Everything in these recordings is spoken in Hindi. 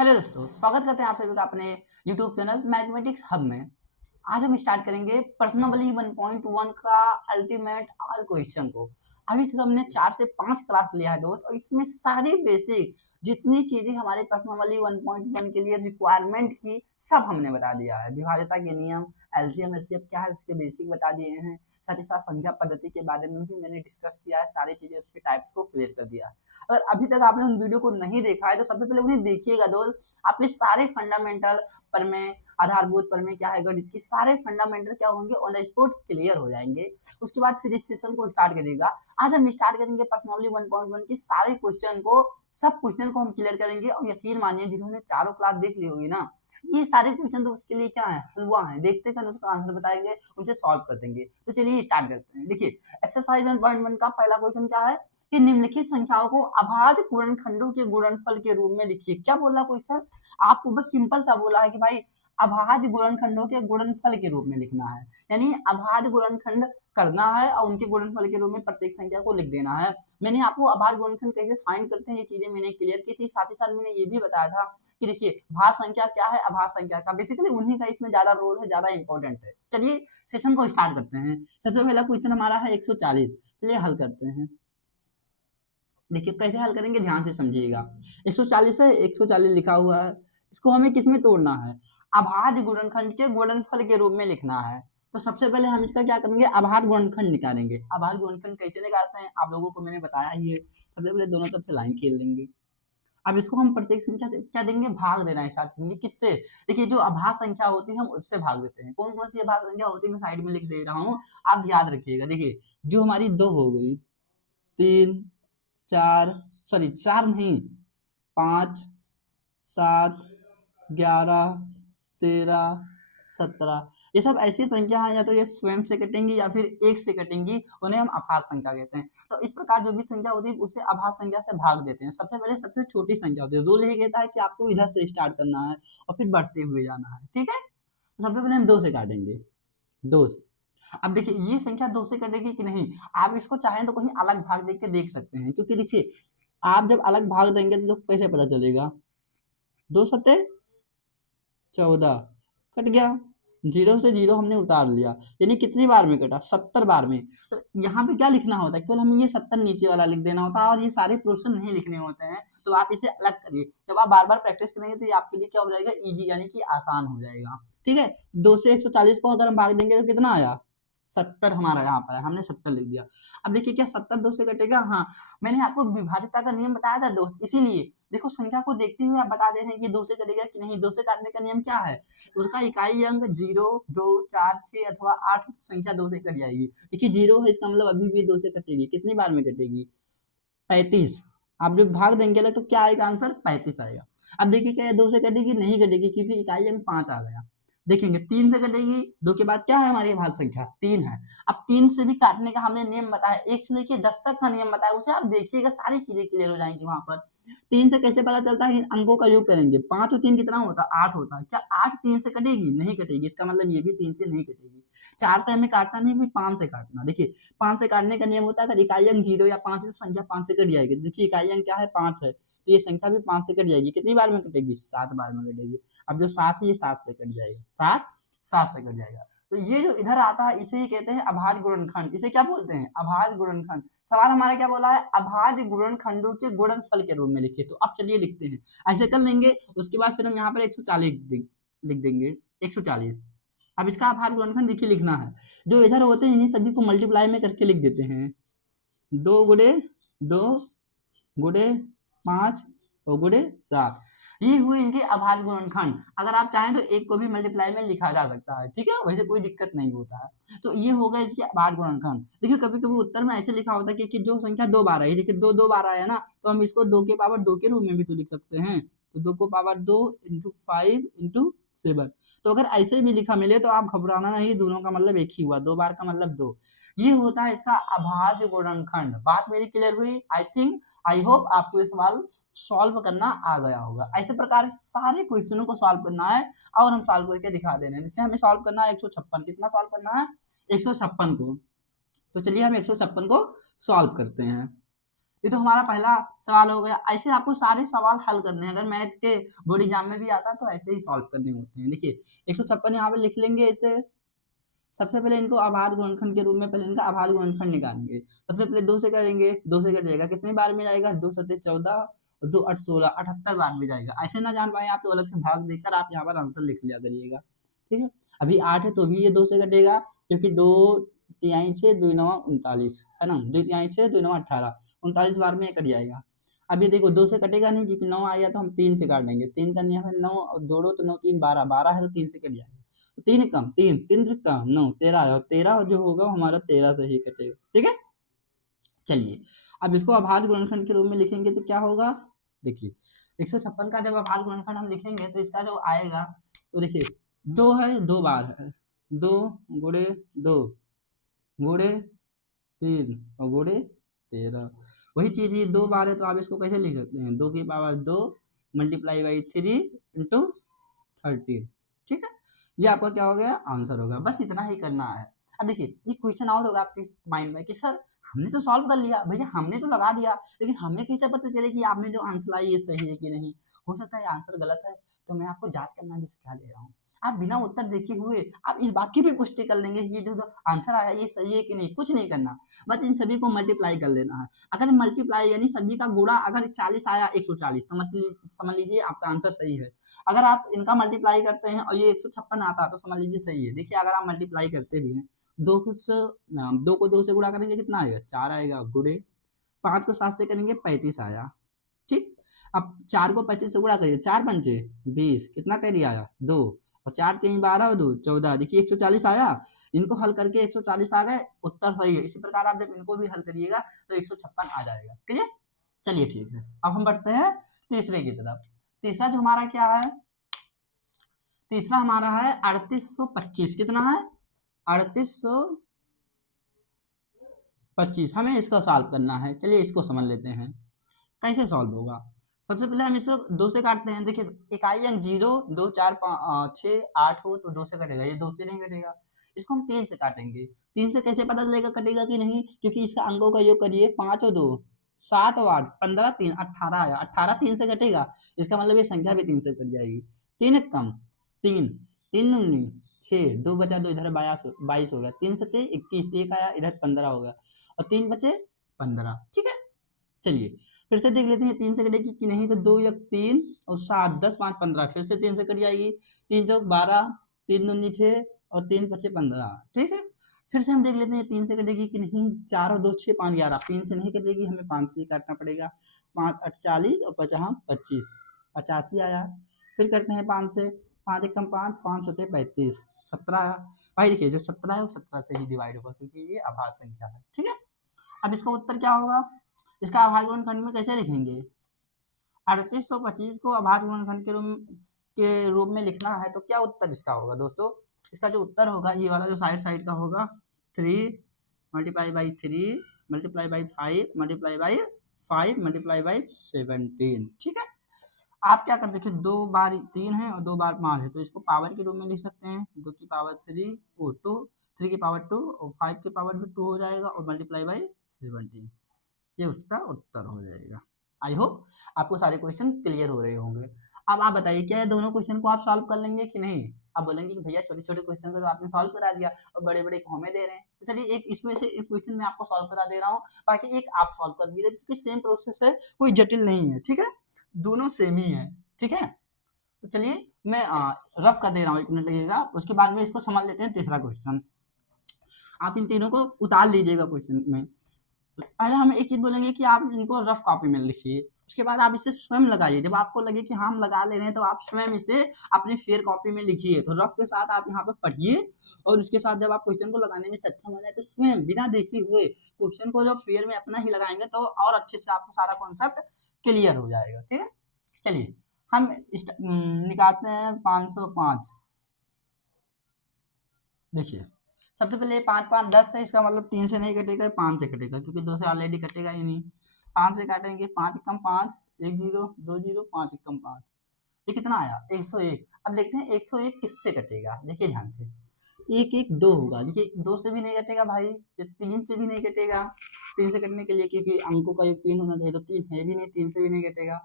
हेलो दोस्तों, स्वागत करते हैं आप सभी का अपने यूट्यूब चैनल मैथमेटिक्स हब में। आज हम स्टार्ट करेंगे पर्सनली 1.1 का अल्टीमेट ऑल क्वेश्चन को। अभी तक हमने 4 से 5 क्लास लिया है दोस्त, और इसमें सारी बेसिक जितनी चीजें हमारे पर्सनली 1.1 के लिए रिक्वायरमेंट की सब हमने बता दिया है। विभाज्यता के नियम, एलसीएम एचसीएफ क्या है उसके बेसिक बता दिए हैं। साथ ही साथ संख्या पद्धति के बारे में भी मैंने डिस्कस किया है, सारी चीजें उसके टाइप्स को क्लियर कर दिया है। अगर अभी तक आपने उन वीडियो को नहीं देखा है तो सबसे पहले उन्हें देखिएगा दोस्त। आपके सारे फंडामेंटल पर में, आधारभूत पर में क्या है, गणित के सारे फंडामेंटल क्या होंगे, ऑन द स्पॉट क्लियर हो जाएंगे। उसके बाद फिर इस सेशन को स्टार्ट करिएगा। आज हम स्टार्ट करेंगे पर्सनली 1.1 के सारे क्वेश्चन को, सब क्वेश्चन को हम क्लियर करेंगे। और यकीन मानिए जिन्होंने चारों क्लास देख ली होगी ना, ये सारे क्वेश्चन तो उसके लिए क्या है, हलवा है। देखते हैं उसका आंसर बताएंगे, उनसे सॉल्व कर देंगे। तो चलिए स्टार्ट करते हैं। देखिए एक्सरसाइज 1.1 का पहला क्वेश्चन क्या है कि निम्नलिखित संख्याओं को अभाज्य गुणनखंडों के गुणनफल के रूप में लिखिए। क्या बोला क्वेश्चन, आपको बस सिंपल सा बोला है कि भाई अभाज्य गुणनखंडों के गुणनफल के रूप में लिखना है, यानी अभाज्य गुणनखंड करना है और उनके गुणनफल के रूप में प्रत्येक संख्या को लिख देना है। मैंने आपको अभाज्य गुणनखंड कैसे फाइंड करते हैं ये चीजें मैंने क्लियर की थी। साथ ही साथ मैंने ये भी बताया था कि देखिए भाज्य संख्या क्या है, अभाज्य संख्या का बेसिकली उन्हीं का इसमें ज्यादा रोल है, ज्यादा इंपॉर्टेंट है। चलिए सेशन को स्टार्ट करते हैं। सबसे पहला क्वेश्चन हमारा है 140। चलिए हल करते हैं। देखिए कैसे हल करेंगे, ध्यान से समझिएगा। 140 है, 140 लिखा हुआ है। इसको हमें किस में तोड़ना है, अभाज्य गुणनखंड के गुणनफल के रूप में लिखना है। तो सबसे पहले हम इसका क्या करेंगे, अभाज्य गुणनखंड निकालेंगे। अभाज्य गुणनखंड कैसे निकालते हैं आप लोगों को मैंने बताया ही है। सबसे पहले दोनों तरफ से लाइन खींच लेंगे। अब इसको हम प्रत्येक संख्या से क्या देंगे, भाग देना स्टार्ट करेंगे। किससे, देखिए जो अभाज्य संख्या होती है हम उससे भाग देते हैं। कौन कौन सी अभाज्य संख्या होती है मैं साइड में लिख दे रहा हूँ, आप याद रखिएगा। देखिए जो हमारी 2 हो गई, 3, 4, सॉरी 4 नहीं, 5, 7, 11, 13, 17, ये सब ऐसी संख्या है या तो ये स्वयं से कटेंगी या फिर एक से कटेंगी, उन्हें हम अभाज्य संख्या कहते हैं। तो इस प्रकार जो भी संख्या होती है उसे अभाज्य संख्या से भाग देते हैं। सबसे पहले सबसे छोटी संख्या होती है, रूल यही कहता है कि आपको इधर से स्टार्ट करना है और फिर बढ़ते हुए जाना है, ठीक है। तो सबसे पहले हम 2 से काटेंगे, 2 से। अब देखिए ये संख्या 2 से कटेगी कि नहीं, आप इसको चाहें तो कहीं अलग भाग देख के देख सकते हैं, क्योंकि देखिए आप जब अलग भाग देंगे तो कैसे पता चलेगा, 2 सत्ते 14 कट गया, 0 से 0 हमने उतार लिया, यानी कितनी बार में कटा, 70 बार में। तो यहाँ पे क्या लिखना होता है, केवल हमें ये 70 नीचे वाला लिख देना होता है और ये सारे प्रोसेस नहीं लिखने होते हैं। तो आप इसे अलग करिए, जब आप बार बार प्रैक्टिस करेंगे तो ये आपके लिए क्या हो जाएगा, ईजी, यानी कि आसान हो जाएगा, ठीक है। 2 से 140 को अगर हम भाग देंगे तो कितना आया, 70 हमारा यहाँ पर है, हमने 70 लिख दिया। अब देखिए क्या 70 2 से कटेगा, हाँ। मैंने आपको विभाज्यता का नियम बताया था दोस्त, इसीलिए देखो संख्या को देखते हुए आप बता दे रहे हैं कि 2 से कटेगा कि नहीं। 2 से काटने का नियम क्या है, उसका इकाई अंक 0, 2, 4, 6 अथवा 8 संख्या 2 से कट जाएगी। देखिए 0 है, इसका मतलब अभी भी 2 से कटेगी, कितनी बार में कटेगी, 35। आप जब भाग देंगे तो क्या आएगा आंसर, 35 आएगा। अब देखिए क्या 2 से कटेगी, नहीं कटेगी, क्योंकि इकाई अंक 5 आ गया। देखेंगे 3 से कटेगी, 2 के बाद क्या है हमारी भाज्य संख्या 3 है। अब 3 से भी काटने का हमने नियम बताया, 1 से लेके 10 तक का नियम बताया, उसे आप देखिएगा सारी चीजें क्लियर हो जाएंगी वहां पर। 3 से कैसे पता चलता है, इन अंकों का योग करेंगे, 5 और 3 कितना होता है, 8 होता है। क्या 8 3 से कटेगी, नहीं कटेगी, इसका मतलब ये भी 3 से नहीं कटेगी। 4 से हमें काटना नहीं, फिर 5 से काटना। देखिए 5 से काटने का नियम होता है, अगर इकाई अंक 0 या 5 है तो संख्या 5 से कट जाएगी। देखिए इकाई अंक क्या है, 5 है, तो ये संख्या भी 5 से कट जाएगी। कितनी बार में कटेगी, 7 बार में कटेगी। अब जो 7 है ये 7 से कट जाएगा, 7 से कट जाएगा। तो ये जो इधर आता है इसे ही कहते हैं अभाज्य गुणनखंड। इसे क्या बोलते हैं, अभाज्य गुणनखंड। सवाल हमारा क्या बोला है, अभाज्य गुणनखंडों के गुणनफल के रूप में लिखिए। तो अब चलिए लिखते हैं, ऐसे कर लेंगे। उसके बाद फिर हम यहाँ पर 140 लिख देंगे, 140। अब इसका अभाज्य गुणनखंड देखिए लिखना है, जो इधर होते हैं इन्हीं सभी को मल्टीप्लाई में करके लिख देते हैं। 2 गुणे 2 गुणे 5 और गुणे 7, ये हुए इनके अभाज्य गुणनखंड। अगर आप चाहें तो एक को भी मल्टीप्लाई में लिखा जा सकता है, ठीक है, वैसे कोई दिक्कत नहीं होता है। तो ये होगा इसके अभाज्य गुणनखंड। देखिए कभी कभी उत्तर में ऐसे लिखा होता है कि जो संख्या 2 बार आई, देखिए 2 2 बार आया ना, तो हम इसको 2 के पावर 2 के रूप में भी तो लिख सकते हैं। तो 2 को पावर 2 इंटू 5 इंटू 7। तो अगर ऐसे भी लिखा मिले तो आप घबराना नहीं, दोनों का मतलब एक ही हुआ, 2 बार का मतलब 2। ये होता है इसका अभाज्य गुणनखंड। बात मेरी क्लियर हुई, आई थिंक, आई होप आपको ये सवाल सॉल्व करना आ गया होगा। ऐसे प्रकार सारे क्वेश्चनों को सॉल्व करना है और हम सॉल्व करके दिखा दे रहे हैं। जैसे हमें सॉल्व करना है 156, कितना सॉल्व करना है, 156 को। तो चलिए हम 156 को सॉल्व करते हैं। ये तो हमारा पहला सवाल हो गया। ऐसे आपको सारे सवाल हल करने हैं, अगर मैथ के बोर्ड एग्जाम में भी आता तो ऐसे ही सॉल्व करने होते हैं। देखिए 156 यहाँ पे लिख लेंगे इसे। सबसे पहले इनको आभार गुणनखंड के रूप में पहले इनका आभार गुणनखंड निकालेंगे। सबसे पहले 2 से करेंगे, 2 से कट जाएगा, कितनी बार में जाएगा, 2 सत्ते 14 और 2 8 16, 78 बार में जाएगा। ऐसे ना जान पाए आप तो अलग से भाग देकर आप यहाँ पर आंसर लिख लिया करिएगा, ठीक है। अभी 8 है तो भी ये 2 से कटेगा, क्योंकि 2 तिहाई 6 2 9 39 है ना, 2 तिहाई 6 2 9 18, 39 बार में ये कट जाएगा। अब ये देखो 2 से कटेगा नहीं, क्योंकि 9 आया तो हम 3 से काट देंगे, 3 का नियम है 9 और जोड़ो तो 9 3 12, 12 है तो 3 से कट जाएगा, 3 कम 3 3 कम 9 13 है, और 13 जो होगा वो हमारा 13 से ही कटेगा, ठीक है। चलिए अब इसको आभार गुणनखंड के रूप में लिखेंगे तो क्या होगा, देखिए 156 का जब आभार गुणनखंड हम लिखेंगे तो इसका जो आएगा, तो देखिए 2 है 2 बार है, 2 गुणे 2 गुणे 3 और गुणे 13, वही चीज ये 2 बार है तो आप इसको कैसे लिख सकते हैं, 2 की पावर 2 मल्टीप्लाई बाई 3 इंटू 13, ठीक है। ये आपका क्या हो गया, आंसर होगा। बस इतना ही करना है। अब देखिए ये क्वेश्चन और होगा आपके माइंड में कि सर हमने तो सॉल्व कर लिया, भैया हमने तो लगा दिया, लेकिन हमें कैसे पता चले कि आपने जो आंसर लाई ये सही है कि नहीं। हो सकता है आंसर गलत है, तो मैं आपको जांच करना भी सिखा दे रहा हूँ। आप बिना उत्तर देखे हुए आप इस बात की भी पुष्टि कर लेंगे कि ये जो आंसर आया ये सही है कि नहीं। कुछ नहीं करना, बस इन सभी को मल्टीप्लाई कर लेना है। अगर मल्टीप्लाई यानी सभी का गुणा अगर 40 आया 140, तो मतलब समझ लीजिए आपका आंसर सही है। अगर आप इनका मल्टीप्लाई करते हैं और ये 156 आता है तो समझ लीजिए सही है। देखिए अगर आप मल्टीप्लाई करते भी हैं, 2 को 2 से गुणा करेंगे कितना आएगा, 4 आएगा, गुणे 5 को 7 से करेंगे 35 आया, ठीक। अब 4 को 35 से गुणा करिए, 4 पंचे 20, कितना कैरी आया 2, और 4 3 12 और 2 14, देखिए 140 आया। इनको हल करके 140 आ गए, उत्तर सही है। इसी प्रकार आप जब इनको भी हल करिएगा तो 156 आ जाएगा, क्लियर। चलिए ठीक है, अब हम बढ़ते हैं तीसरे की तरफ। तीसरा जो हमारा क्या है, तीसरा हमारा है 3825, कितना है 3825। हमें इसका सॉल्व करना है, चलिए इसको समझ लेते हैं कैसे सॉल्व होगा। सबसे पहले हम इसको 2 से काटते हैं। देखिए इकाई अंक 0 2 4 5 6 8 हो तो 2 से कटेगा, ये 2 से नहीं कटेगा। इसको हम 3 से काटेंगे। 3 से कैसे पता चलेगा कटेगा कि नहीं, क्योंकि इसका अंकों का योग करिए, 5 और 2 7 और 8 15 3 18 आया, 18 3 से कटेगा, इसका मतलब ये संख्या भी 3 से कट जाएगी। 3 एक कम 3 3 उन्नी 6 2 बचा 2 इधर 22 हो गया, 3 सत्ते 21 1 आया इधर 15 हो गया, और 3 बचे 15, ठीक है। चलिए फिर से देख लेते हैं 3 से कटेगी कि नहीं, तो 2 या 3 और 7 10 5 15, फिर से 3 से कट जाएगी, 3 चौक 12 3 दूनी 6 और 3 बचे 15, ठीक है। फिर से हम देख लेते हैं 3 से कटेगी कि नहीं, 4 और 2 6 5 11, 3 से नहीं कटेगी, हमें 5 से ही काटना पड़ेगा, 5 48 और 50 25 85 आया। फिर करते हैं 5 से, 5 एक कम 5 5 सत्ते 35 17 आया। भाई देखिए जो 17 है वो 17 से ही डिवाइड होगा, क्योंकि ये आभाज्य संख्या है, ठीक है। अब इसका उत्तर क्या होगा, इसका आभाज्य गुणनखंड में कैसे लिखेंगे, 3825 को आभाज्य गुणनखंड के रूप में लिखना है तो क्या उत्तर इसका होगा दोस्तों। इसका जो उत्तर होगा ये वाला जो साइड साइड का होगा, 3 multiply by 3 multiply by 5 multiply by 5 multiply by 17, ठीक है। आप क्या कर देखिए 2 बार 3 है और 2 बार 5 है, तो इसको पावर के रूप में लिख सकते हैं, 2 की पावर 3 और 2 3 की पावर 2 और 5 की पावर भी 2 हो जाएगा, और मल्टीप्लाई बाई 17, ये उसका उत्तर हो जाएगा। आई होप आपको सारे क्वेश्चन क्लियर हो रहे होंगे। अब आप बताइए क्या दोनों क्वेश्चन को आप सॉल्व कर लेंगे कि नहीं। आप बोलेंगे कि भैया छोटे छोटे क्वेश्चन को तो आपने सॉल्व करा दिया और बड़े बड़े को हमें दे रहे हैं, तो चलिए एक इसमें से एक क्वेश्चन मैं आपको सॉल्व करा दे रहा हूँ, बाकी एक आप सॉल्व कर दीजिए, क्योंकि सेम प्रोसेस है, कोई जटिल नहीं है, ठीक है, दोनों सेम ही है, ठीक है। तो चलिए मैं रफ कर दे रहा हूँ, 1 मिनट लगेगा, उसके बाद में इसको समझ लेते हैं। तीसरा क्वेश्चन आप इन तीनों को उतार लीजिएगा क्वेश्चन में। पहले हम एक चीज बोलेंगे कि आप इनको रफ कॉपी में लिखिए, उसके बाद आप इसे स्वयं लगाइए। जब आपको लगे कि हम लगा ले रहे हैं तो आप स्वयं इसे अपनी फेयर कॉपी में लिखिए। तो रफ के साथ आप यहाँ पर पढ़िए, और उसके साथ जब आप क्वेश्चन को लगाने में सक्षम हो जाए तो स्वयं बिना देखे हुए क्वेश्चन को जब फेयर में अपना ही लगाएंगे तो और अच्छे से आपको सारा कॉन्सेप्ट क्लियर हो जाएगा, ठीक है। चलिए हम निकालते हैं 505। देखिए सबसे पहले 5 5 10 है, इसका मतलब 3 से नहीं कटेगा, 5 से कटेगा, क्योंकि 2 से ऑलरेडी कटेगा ही नहीं। 5 से काटेंगे, 5 एक कम 5 1 0 2 0 5 एक कम 5, ये कितना आया 101। अब देखते हैं 101 किससे कटेगा, देखिए ध्यान से, एक एक दो होगा, देखिए 2 से भी नहीं कटेगा भाई, ये 3 से भी नहीं कटेगा, 3 से कटने के लिए क्योंकि अंकों का योग 3 होना चाहिए, तो 3 है भी नहीं, 3 से भी नहीं कटेगा,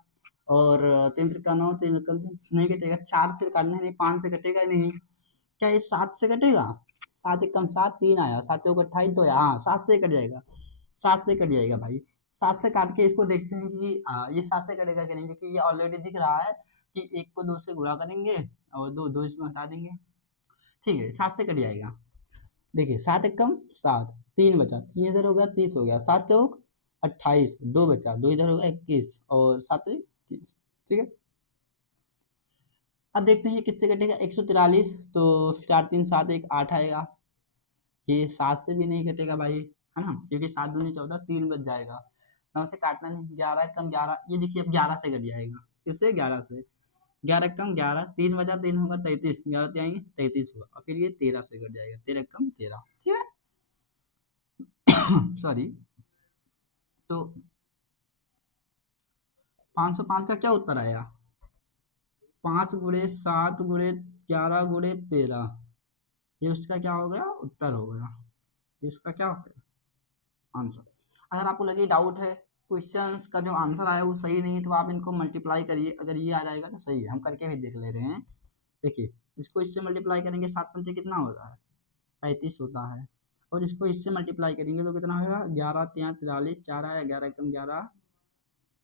और 3 त्रिका 9, 3 त्रिका नहीं कटेगा, 4 से काटना है नहीं, 5 से कटेगा ही नहीं, क्या ये 7 से कटेगा, 7 एक कम 7, 3 आया, 7 योग 28, 2 आया, हाँ 7 से कट जाएगा, 7 से कट जाएगा भाई, 7 से काट के इसको देखते हैं कि ये 7 से कटेगा कि नहीं, क्योंकि ये ऑलरेडी दिख रहा है कि 1 को 2 से गुणा करेंगे और 2 इसमें हटा देंगे, ठीक है 7 से कट जाएगा। देखिए 7 एक कम 7, 3 बचा, 3 इधर हो गया 30 हो गया, 7 चौक 28, 2 बचा, 2 इधर हो गया 21 और 7 21, ठीक है। अब देखते हैं ये किससे कटेगा, 143, तो 4 3 7 1 8 आएगा, ये 7 से भी नहीं कटेगा भाई, है ना, क्योंकि 7 दूनी 14, 3 बच जाएगा, 9 से काटना नहीं, 11 कम 11, ये देखिए अब 11 से कट जाएगा, इससे 11 से, 11 कम 11, 3 बचा 3 होगा 33, 11 से आएंगे 33 होगा, और फिर ये 13 से कट जाएगा, 13 कम 13, ठीक है। सॉरी, तो 505 का क्या उत्तर आया, 5 गुणे 7 गुणे 11 गुणे 13, ये उसका क्या हो गया, उत्तर हो गया, इसका क्या हो गया, आंसर। अगर आपको लगे डाउट है क्वेश्चंस का जो आंसर आया वो सही नहीं है, तो आप इनको मल्टीप्लाई करिए, अगर ये आ जाएगा तो सही है, हम करके भी देख ले रहे हैं। देखिए इसको इससे मल्टीप्लाई करेंगे, 7 पंचे कितना होता है, 35 होता है, और इसको इससे मल्टीप्लाई करेंगे तो कितना होगा, 11 3 43, 4 आया, 11 कम 11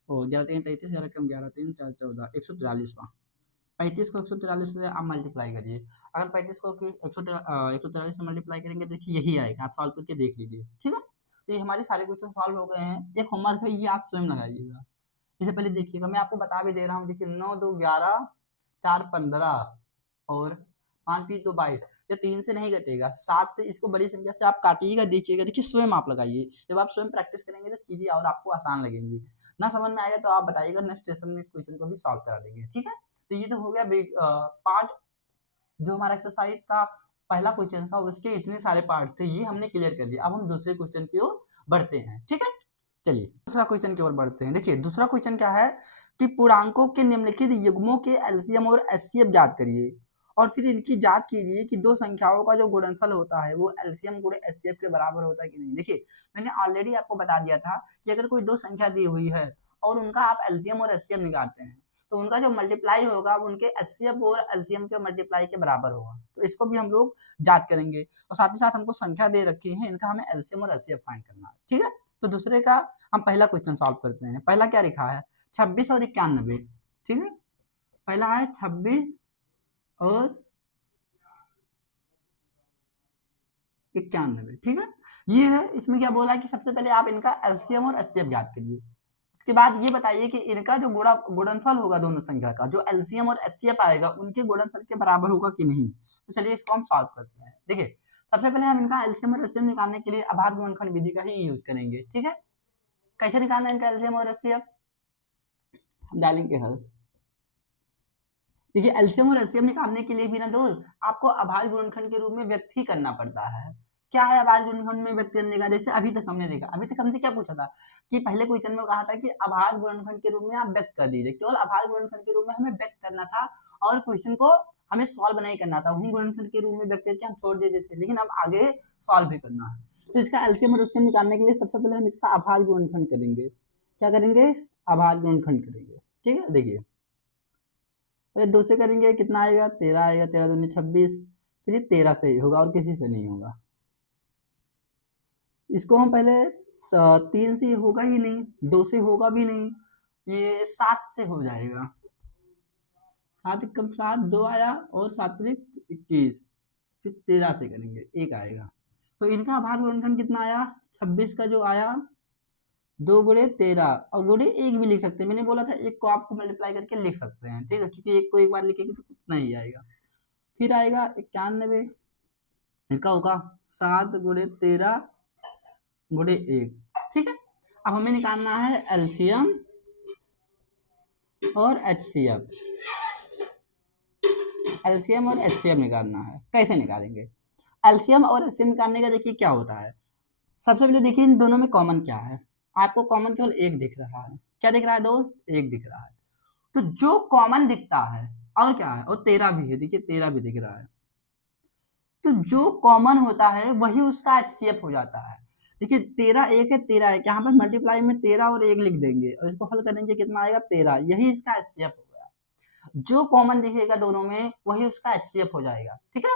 और 11 3 33, 11 कम 11 3 4 14, 143वां, 35 को 143 से आप मल्टीप्लाई करिए, अगर 35 को 143 से मल्टीप्लाई करेंगे, देखिए यही आएगा, आप सॉल्व करके देख लीजिए, ठीक है। तो ये हमारे सारे क्वेश्चन सॉल्व हो गए हैं, एक होमवर्क है ये आप स्वयं लगाइएगा, इससे पहले देखिएगा, मैं आपको बता भी दे रहा हूँ, देखिए 9 2 11, 4 15 और 5 3 2 22, ये 3 से नहीं कटेगा, 7 से इसको बड़ी संख्या से आप काटिएगा, देखिएगा, देखिए स्वयं आप लगाइए, जब आप स्वयं प्रैक्टिस करेंगे तो चीजें और आपको आसान लगेंगी, ना समझ में आएगा तो आप बताइएगा, नेक्स्ट सेशन में क्वेश्चन को भी सॉल्व करा देंगे, ठीक है। तो ये तो हो गया पार्ट, जो हमारा एक्सरसाइज का पहला क्वेश्चन था उसके इतने सारे पार्ट थे, ये हमने क्लियर कर लिया, अब हम दूसरे क्वेश्चन की ओर बढ़ते हैं, ठीक है। चलिए दूसरा क्वेश्चन की ओर बढ़ते हैं, देखिए दूसरा क्वेश्चन क्या है कि पूर्णांकों के निम्नलिखित युग्मों के एलसीएम और एचसीएफ ज्ञात करिए, और फिर इनकी जांच कीजिए कि दो संख्याओं का जो गुणनफल होता है वो एलसीएम गुणे एचसीएफ के बराबर होता है कि नहीं। देखिए मैंने ऑलरेडी आपको बता दिया था कि अगर कोई दो संख्या दी हुई है और उनका आप एलसीएम और एचसीएफ निकालते हैं तो उनका जो मल्टीप्लाई होगा वो उनके एचसीएफ और एलसीएम के मल्टीप्लाई के बराबर होगा, तो इसको भी हम लोग जांच करेंगे, और साथ ही साथ हमको संख्या दे रखी है, इनका हमें एलसीएम और एचसीएफ फाइंड करना है, ठीक है। तो दूसरे का हम पहला क्वेश्चन सॉल्व करते हैं, पहला क्या लिखा है 26 और 91, ठीक है, पहला है 26 और 91, ठीक है, ये है, इसमें क्या बोला है कि सबसे पहले आप इनका एलसीएम और एचसीएफ ज्ञात करिए, उसके बाद ये बताइए कि इनका जो गुणनफल होगा दोनों संख्या का, जो एलसीएम और एचसीएफ आएगा उनके गुणनफल के बराबर होगा कि नहीं। तो चलिए इसको हम सॉल्व करते हैं। देखिए सबसे पहले हम इनका एलसीएम और एचसीएफ निकालने के लिए आभार गुणनखंड विधि का ही यूज करेंगे, ठीक है। कैसे निकालना है इनका एलसीएम और एचसीएफ, हम डालेंगे हल। देखिए एलसीएम और एचसीएफ निकालने के लिए भी ना दोस्त आपको आभाज्य गुणनखंड के रूप में व्यक्त ही करना पड़ता है। क्या है आभाज्य गुणनखंड में व्यक्त करने का, जैसे अभी तक हमने देखा, अभी तक हमने क्या पूछा था कि पहले क्वेश्चन में कहा था कि आभाज्य गुणनखंड के रूप में आप व्यक्त कर दीजिए, केवल आभाज्य गुणनखंड के रूप में हमें व्यक्त करना था और क्वेश्चन को हमें सॉल्व नहीं करना था, वही गुणनखंड के रूप में व्यक्त करके हम छोड़ देते थे, लेकिन अब आगे सॉल्व भी करना है। तो इसका एलसीएम और एचसीएफ निकालने के लिए सबसे पहले हम इसका आभाज्य गुणनखंड करेंगे, क्या करेंगे, आभाज्य गुणनखंड करेंगे, ठीक है। देखिए अरे 2 से करेंगे कितना आएगा 13 आएगा, 13 दूनी 26, फिर ये 13 से ही होगा और किसी से नहीं होगा। इसको हम पहले 3 से होगा ही नहीं, 2 से होगा भी नहीं, ये 7 से हो जाएगा, 7 कम 7 2 आया और 7 21, फिर 13 से करेंगे 1 आएगा, तो इनका आभाज्य गुणनखंड कितना आया 26 का जो आया 2 गुणे 13 और गुणे 1 भी लिख सकते हैं, मैंने बोला था 1 को आपको मल्टीप्लाई करके लिख सकते हैं, ठीक है, क्योंकि 1 को एक बार लिखेंगे तो कितना ही आएगा। फिर आएगा 91, इसका होगा 7 गुणे 13 गुणे 1, ठीक है। अब हमें निकालना है एलसीएम और एचसीएफ, एलसीएम और एचसीएफ निकालना है, कैसे निकालेंगे एलसीएम और एचसीएफ निकालने का, देखिए क्या होता है, सबसे पहले देखिए इन दोनों में कॉमन क्या है, आपको कॉमन केवल 1 दिख रहा है, क्या दिख रहा है दोस्त 1 दिख रहा है, तो जो कॉमन दिखता है और क्या है और 13 भी है, देखिए 13 भी दिख रहा है, तो जो कॉमन होता है वही उसका एचसीएफ हो जाता है। देखिए 13 एक है 13 एक, यहाँ पर मल्टीप्लाई में 13 और 1 लिख देंगे और इसको हल करेंगे कितना आएगा 13, यही इसका एचसीएफ हो गया। जो कॉमन दिखेगा दोनों में वही उसका एचसीएफ हो जाएगा। ठीक है,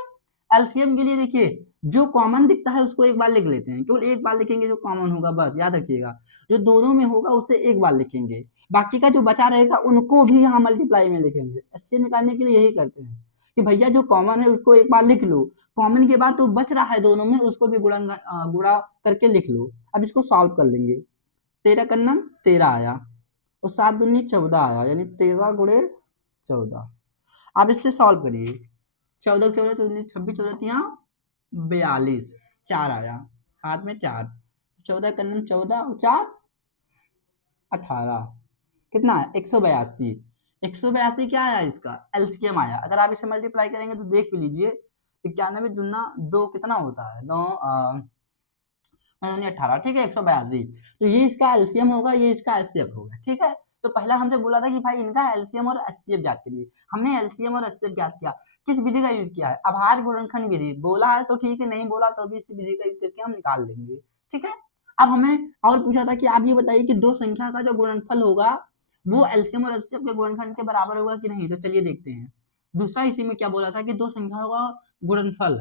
एलसीएम के लिए देखिए जो कॉमन दिखता है उसको एक बार लिख लेते हैं, केवल एक बार लिखेंगे जो कॉमन होगा, बस याद रखिएगा। जो दोनों में होगा उसे एक बार लिखेंगे, बाकी का जो बचा रहेगा उनको भी यहाँ मल्टीप्लाई में लिखेंगे। एचसीएफ निकालने के लिए यही करते हैं कि भैया जो कॉमन है उसको एक बार लिख लो, कॉमन के बाद तो बच रहा है दोनों में उसको भी गुणा करके लिख लो। अब इसको सॉल्व कर लेंगे, 13 का नाम 13 आया और 7 दूनी 14 आया, यानी 13 गुणे 14। आप इससे सॉल्व करिए, 14 14 26 14 42, 4 आया हाथ में 4, 14 का नाम 14 और 4 18, कितना है 182। 182 क्या आया इसका एलसीएम आया। अगर आप इसे मल्टीप्लाई करेंगे तो देख भी लीजिए 91 दूना 2 कितना होता है 9 18, ठीक है 182। तो ये इसका एलसीएम होगा, ये इसका एचसीएफ होगा। ठीक है, तो पहला हमसे बोला था कि भाई इनका एलसीएम और एचसीएफ ज्ञात करिए, हमने एलसीएम और एचसीएफ ज्ञात किया। किस विधि का यूज किया है, अभाज्य गुणनखंड विधि। बोला है तो ठीक है, नहीं बोला तो भी इस विधि का यूज करके हम निकाल लेंगे। ठीक है, अब हमें और पूछा था कि आप ये बताइए कि दो संख्या का जो गुणनफल होगा वो एलसीएम और एचसीएफ के गुणनखंड के बराबर होगा कि नहीं। तो चलिए देखते हैं। दूसरा इसी में क्या बोला था कि दो संख्याओं का गुणनफल,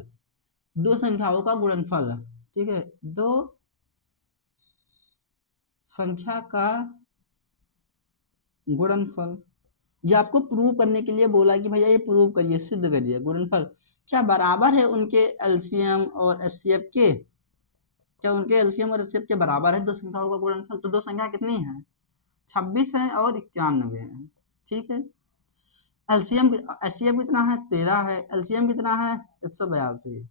दो संख्याओं का गुणनफल, ठीक है, दो संख्या का गुणनफल, ये आपको प्रूव करने के लिए बोला कि भैया ये प्रूव करिए, सिद्ध करिए गुणनफल क्या बराबर है उनके एलसीएम और एचसीएफ के। क्या उनके एलसीएम और एचसीएफ के बराबर है दो संख्याओं का गुणनफल। तो दो संख्या कितनी है 26 है और 91 है। ठीक है, एलसीएम एचसीएफ कितना है 13 है, एलसीएम कितना है 182।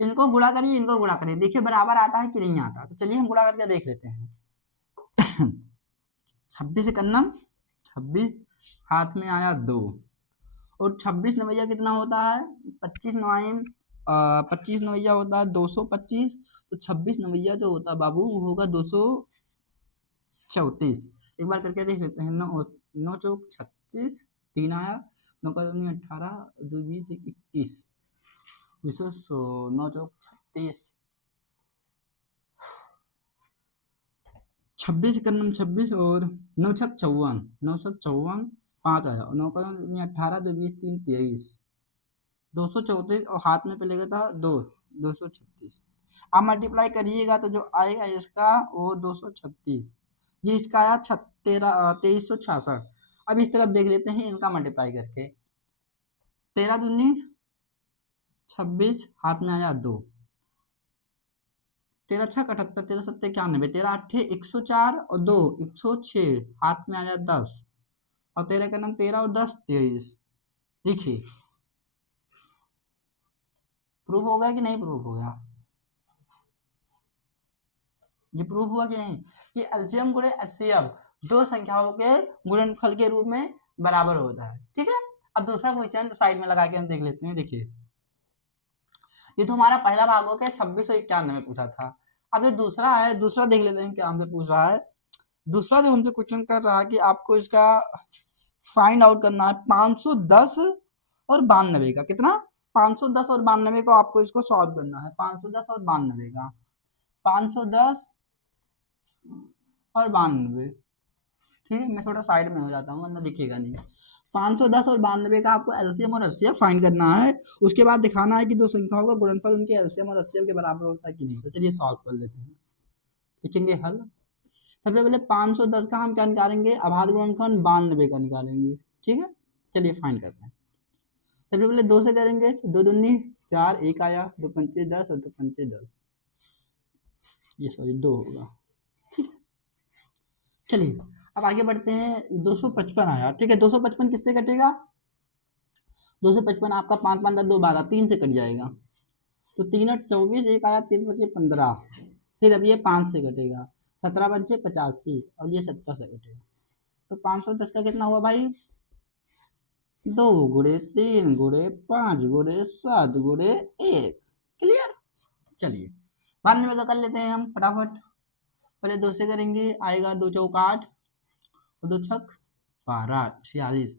इनको गुणा करिए, इनको गुणा करिए, देखिए बराबर आता है कि नहीं आता। तो चलिए हम गुणा करके देख लेते हैं। 26 कन्नम 26, हाथ में आया 2 और 26 नवैया कितना होता है 25 नवाइम 25 नवैया होता है 225। तो 26 नवैया जो होता है बाबू वो होगा 234। एक बार करके देख लेते हैं। 9 चौक 36, 3 आया, 9 का 18, 2 20 21, 9 चौक 36, 26 का नाम 26 और 9 छक 54, 9 छक 54, 5 आया और 9 का 18, 2 20 3 23, 234 और हाथ में पहले था 236। आप मल्टीप्लाई करिएगा तो जो आएगा इसका वो 236, ये इसका आया 2366। अब इस तरफ देख लेते हैं इनका मल्टीप्लाई करके। 13 दूनी 26, हाथ में आया 2, 13 छक 78, 13 सत्ते 91, 13 अट्ठे 104 और 2 106, हाथ में आया 10 और 13 का नाम 13 और 10 23। देखिए प्रूफ हो गया कि नहीं प्रूफ हो गया, ये प्रूफ हुआ कि नहीं कि एलसीएम गुणे एचसीएफ दो संख्याओं के गुणनफल के रूप में बराबर होता है। ठीक है, अब दूसरा क्वेश्चन साइड में लगा के हम देख लेते हैं। देखिए ये तो हमारा पहला भाग हो गया 26 और 91 में पूछा था। अब ये दूसरा है, दूसरा देख लेते हैं क्या हमसे पूछ रहा है। दूसरा जो हमसे क्वेश्चन कर रहा है कि आपको इसका फाइंड आउट करना है 510 और 92 का। कितना 510 और 92 को आपको इसको सॉल्व करना है। 510 और 92 का, 510 और 92, ठीक है, मैं थोड़ा साइड में हो जाता हूँ वरना दिखेगा नहीं। 510 और 92 का आपको एलसीएम और एचसीएफ फाइंड करना है। उसके बाद दिखाना है कि दो संख्याओं का गुणनफल उनके एलसीएम और एचसीएफ के बराबर होता है कि नहीं। तो चलिए सॉल्व कर लेते हैं, लिखेंगे हल। सबसे पहले 510 का हम क्या निकालेंगे अभाज्य गुणनखंड 92 का निकालेंगे। ठीक है, चलिए फाइंड करते हैं। सबसे पहले 2 से करेंगे, 2 दूनी 4, 1 आया, 2 पंचे 10 और 2 पंचे 10, ये सॉरी 2 होगा। ठीक है, चलिए अब आगे बढ़ते हैं। 255 आया, ठीक है, 255 किससे कटेगा 255 आपका 5 5 2 12, 3 से कट जाएगा। तो 3 8 24, 1 आया, 3 बचे 15, फिर अब ये 5 से कटेगा, 17 बचे 85 और ये 17 से कटेगा। तो 510 का कितना हुआ भाई 2 गुणे 3 गुणे 5 गुणे 7 गुणे 1। क्लियर, चलिए 92 का कर लेते हैं हम फटाफट। पहले 2 से करेंगे, आएगा 2 चौक 8 और 2 छक 12 46,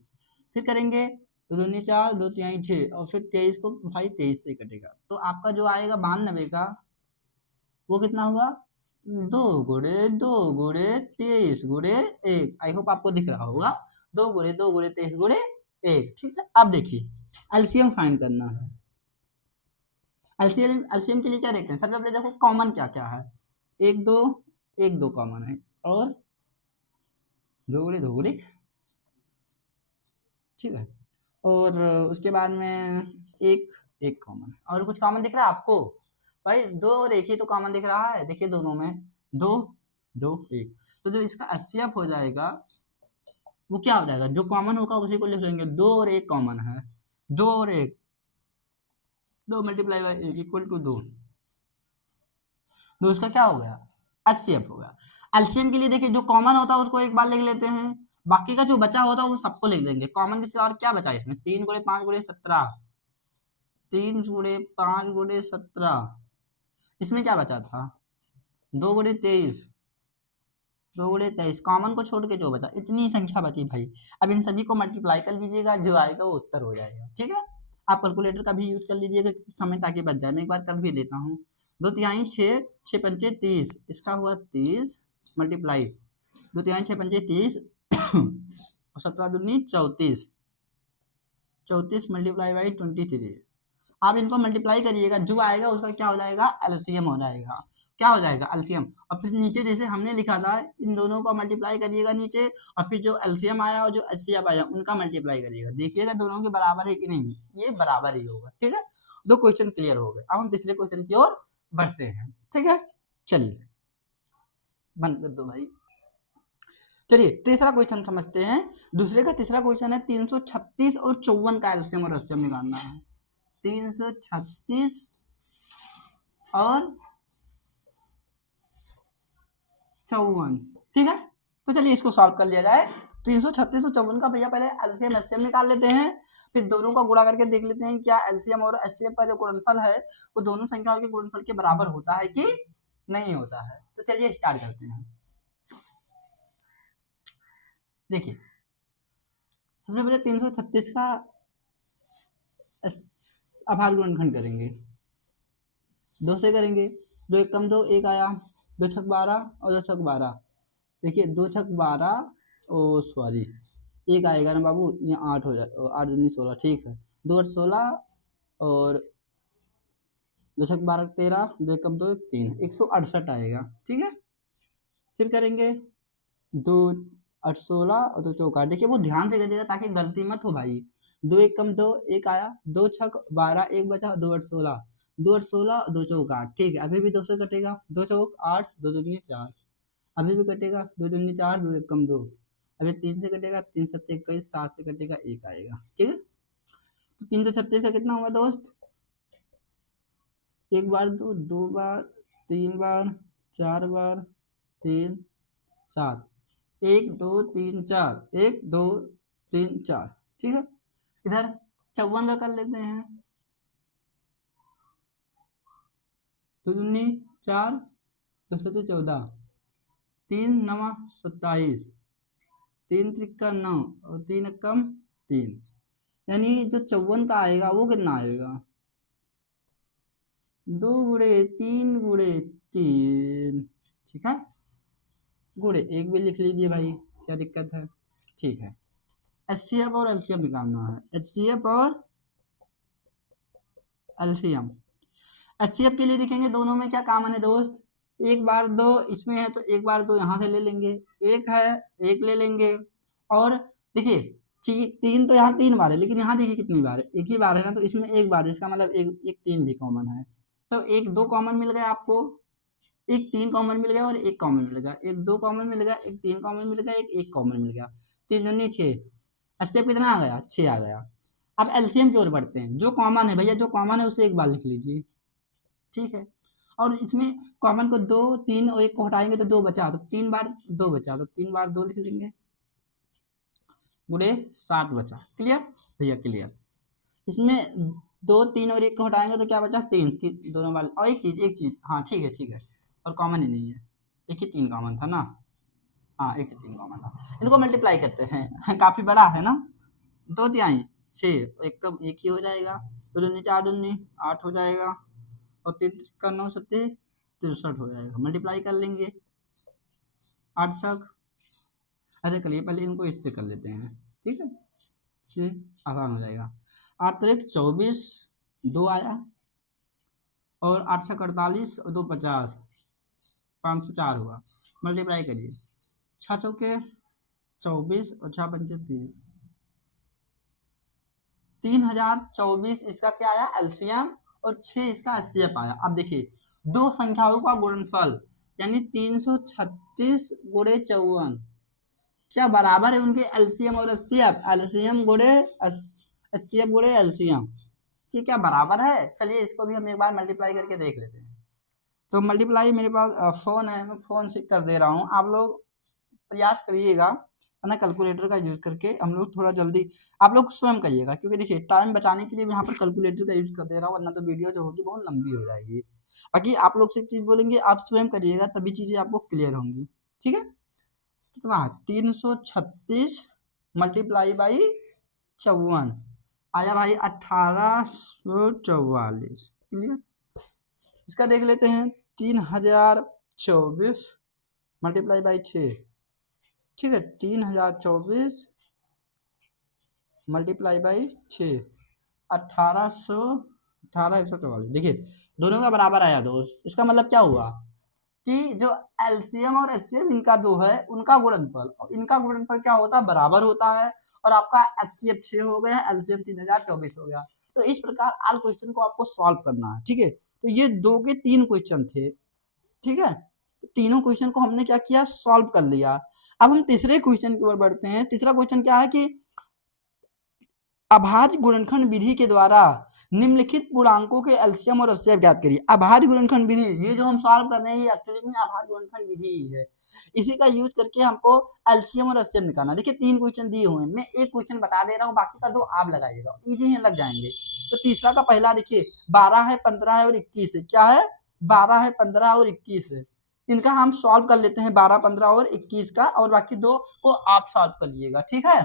फिर करेंगे तो 2 दूनी 4, 2 तिहाई 6 और फिर 23 को भाई 23 से कटेगा, तो आपका जो आएगा 92 का वो कितना हुआ, 2 गुणे 23 गुणे 1, आई होप आपको दिख रहा होगा, 2 गुणे 23 गुणे 1, ठीक है। अब देखिए एलसीएम फाइंड करना है। एलसीएम के लिए क्या देखते हैं, सबसे पहले देखो कॉमन क्या क्या है, 1 2 कॉमन है और 2 गुणे 2 गुणे, ठीक है, और उसके बाद में एक कॉमन, और कुछ कॉमन दिख रहा है आपको भाई, 2 और 1 ही तो कॉमन दिख रहा है, देखिए दोनों में 2 2 1, तो जो इसका एचसीएफ हो जाएगा वो क्या हो जाएगा, जो कॉमन होगा उसी को लिख लेंगे, 2 और 1 कॉमन है, 2 और 1, 2 मल्टीप्लाई बाई 1 इक्वल टू 2, तो उसका क्या हो गया, एचसीएफ हो गया। एलसीएम के लिए देखिए जो कॉमन होता है उसको एक बार लिख लेते हैं, बाकी का जो बचा होता है वो सबको लिख देंगे, कॉमन के सिवा और क्या बचा इसमें, 3 गुणे 5 गुणे 17, 3 गुणे 5 गुणे 17, इसमें क्या बचा था, 2 गुणे 23, 2 गुणे 23, कॉमन को छोड़ के जो बचा, इतनी संख्या बची भाई। अब इन सभी को मल्टीप्लाई कर लीजिएगा, जो आएगा वो उत्तर हो जाएगा, ठीक है। आप कैलकुलेटर का भी यूज कर लीजिएगा समय ताकि बच जाए, मैं एक बार कर भी देता हूँ, 2 तिहाई 6, 6 पंचे 30, इसका हुआ 30 मल्टीप्लाई 2 तिहाई 6 पंचे 30 और 17 दूनी 34, 34 मल्टीप्लाई बाई 23, आप इनको मल्टीप्लाई करिएगा, जो आएगा उसका क्या हो जाएगा, एलसीएम हो जाएगा, क्या हो जाएगा एलसीएम, और फिर नीचे जैसे हमने लिखा था इन दोनों का मल्टीप्लाई करिएगा नीचे, और फिर जो एलसीएम आया और जो एचसीएफ आया उनका मल्टीप्लाई करिएगा, देखिएगा दोनों के बराबर है कि नहीं, ये बराबर ही होगा, ठीक है। 2 क्वेश्चन क्लियर हो गए, अब हम तीसरे क्वेश्चन की ओर बढ़ते हैं, ठीक है। चलिए बंद कर दो भाई, चलिए तीसरा क्वेश्चन समझते हैं। दूसरे का तीसरा क्वेश्चन है 336 और 54 का एलसीएम और एचसीएफ निकालना है, 336 और 54, ठीक है। तो चलिए इसको सॉल्व कर लिया जाए। 336 और 54 का भैया पहले एलसीएम एचसीएफ निकाल लेते हैं, फिर दोनों का गुणा करके देख लेते हैं क्या एलसीएम और एचसीएफ का जो गुणनफल है वो दोनों संख्याओं के गुणनफल के बराबर होता है कि नहीं होता है। तो चलिए स्टार्ट करते हैं। देखिए सबसे पहले 336 का अभाज्य गुणनखंड करेंगे, 2 से करेंगे, 2 एक कम 2 1 आया, 2 छक 12 और 2 छक 12, देखिए 2 छक 12 ओ सॉरी 1 आएगा ना बाबू, ये 8 हो जाए, 8 दूनी 16, ठीक है, 2 8 16 और 2 छक 12 13, 2 एक कम 2 3, 168 आएगा, ठीक है। फिर करेंगे 2 8 16 और 2 चौका, देखिए वो ध्यान से करिएगा ताकि गलती मत हो भाई, 2 एक कम 2 1 आया, 2 छक 12 1 बचा, 2 8 16, 2 8 16 2 चौका 8, ठीक है, अभी भी 2 से कटेगा, 2 चौक 8 2 दूनी 4, अभी भी कटेगा, 2 दूनी 4 2 एक कम 2, अभी 3 से कटेगा, 3 7 21, 7 से कटेगा 1 आएगा, ठीक है। तो 336 का कितना हुआ दोस्त, 1 बार 2 2 बार 3 बार 4 बार 3 7, 1 2 3 4, 1 2 3 4, ठीक है। इधर 54 का कर लेते हैं, 2 दूनी 4 2 7 14, 3 9 27, 3 त्रिका 9 और 3 कम 3, यानी जो 54 का आएगा वो कितना आएगा, 2 गुणे 3 गुणे 3, ठीक है, गुणे 1 भी लिख लीजिए भाई, क्या दिक्कत है, ठीक है। एचसीएफ और एलसीएम निकालना है, एचसीएफ और एलसीएम। एचसीएफ के लिए देखेंगे दोनों में क्या कॉमन है दोस्त, 1 बार 2 इसमें है तो 1 बार 2 यहाँ से ले लेंगे, 1 है 1 ले लेंगे, और देखिए 3 तो यहाँ 3 बार है, लेकिन यहाँ देखिए कितनी बार है, 1 ही बार है ना, तो इसमें 1 बार है, इसका मतलब एक 3 भी कॉमन है, तो 1 2 कॉमन मिल गया आपको, एक 3 कॉमन मिल गया और 1 कॉमन मिल गया, एक 2 कॉमन मिल गया, एक 3 कॉमन मिल गया, एक 1 कॉमन मिल गया, 3 दूनी 6, एचसीएफ कितना आ गया 6 आ गया। अब एलसीएम की ओर बढ़ते हैं, जो कॉमन है भैया, जो कॉमन है उसे एक बार लिख लीजिए, ठीक है, और इसमें कॉमन को 2 3 और 1 को हटाएंगे तो 2 बचा, तो 3 बार 2 बचा, तो 3 बार 2 लिख लेंगे, गुणे 7 बचा, क्लियर भैया क्लियर। इसमें 2 3 और 1 को हटाएंगे तो क्या बचा 3 दोनों वाले, और एक चीज हाँ ठीक है, और कॉमन ही नहीं है, एक ही 3 कॉमन था ना, हाँ एक ही 3 कॉमन था, इनको मल्टीप्लाई करते हैं काफी बड़ा है ना, 2 तिहाई 6 एक कम एक ही हो जाएगा, तो दूनी 4 दूनी 8 हो जाएगा, और 3 का 9 सत्ते 63 हो जाएगा। मल्टीप्लाई कर लेंगे 8 छक। अच्छा चलिए पहले इनको इससे कर लेते हैं, ठीक है, इससे आसान हो जाएगा। 8 त्रिक 24, 2 आया, और 8 छक 48 और 2 50, 504 हुआ। मल्टीप्लाई करिए, 6 चौके 24 और 6 पंचे 30, 3024 इसका क्या आया एलसीएम, और 6 इसका एचसीएफ आया। अब देखिए दो संख्याओं का गुणनफल यानी 336 गुणे 54 क्या बराबर है उनके एलसीएम और एचसीएफ, एलसीएम गुणे एचसीएफ गुणे एलसीएम, ये क्या बराबर है? चलिए इसको भी हम एक बार मल्टीप्लाई करके देख लेते हैं। तो मल्टीप्लाई मेरे पास फ़ोन है, मैं फ़ोन से कर दे रहा हूँ, आप लोग प्रयास करिएगा है ना, कैलकुलेटर का यूज़ करके हम लोग थोड़ा जल्दी आप लोग स्वयं करिएगा, क्योंकि देखिए टाइम बचाने के लिए मैं यहाँ पर कैलकुलेटर का यूज़ कर दे रहा हूँ, वरना तो वीडियो जो होगी बहुत लंबी हो जाएगी। बाकी आप लोग से एक चीज़ बोलेंगे, आप स्वयं करिएगा तभी चीज़ें आपको क्लियर होंगी, ठीक है। कितना 336 मल्टीप्लाई बाई 54 आया भाई 1844, क्लियर। इसका देख लेते हैं 3024 मल्टीप्लाई बाई 6, ठीक है, 3024 मल्टीप्लाई बाई 6 144। देखिए दोनों का बराबर आया दोस्त, इसका मतलब क्या हुआ कि जो एलसीएम और एचसीएफ इनका जो है उनका गुणनफल, और इनका गुणनफल क्या होता है बराबर होता है, और आपका एचसीएफ 6 हो गया, एलसीएम 3024 हो गया। तो इस प्रकार आल क्वेश्चन को आपको सॉल्व करना है, ठीक है। तो ये 2 के 3 क्वेश्चन थे, ठीक है, तो तीनों क्वेश्चन को हमने क्या किया सॉल्व कर लिया। अब हम तीसरे क्वेश्चन की ओर बढ़ते हैं। तीसरा क्वेश्चन क्या है कि अभाज्य गुणनखंड विधि के द्वारा निम्नलिखित पूर्णांकों के एलसीएम और एचसीएफ ज्ञात करिए। अभाज्य गुणनखंड विधि, ये जो हम सॉल्व कर रहे हैं ये एक्चुअली में अभाज्य गुणनखंड विधि ही है, इसी का यूज करके हमको एलसीएम और एचसीएफ निकालना। देखिए 3 क्वेश्चन दिए हुए हैं, मैं एक क्वेश्चन बता दे रहा हूँ, बाकी का 2 आप लगाइएगा, इजी है, लग जाएंगे। तो तीसरा का पहला देखिए 12 है, 15 है और 21 है, क्या है 12 है, 15 और 21 है, इनका हम सॉल्व कर लेते हैं 12, 15 और 21 का, और बाकी 2 को आप सॉल्व कर लीजिएगा, ठीक है।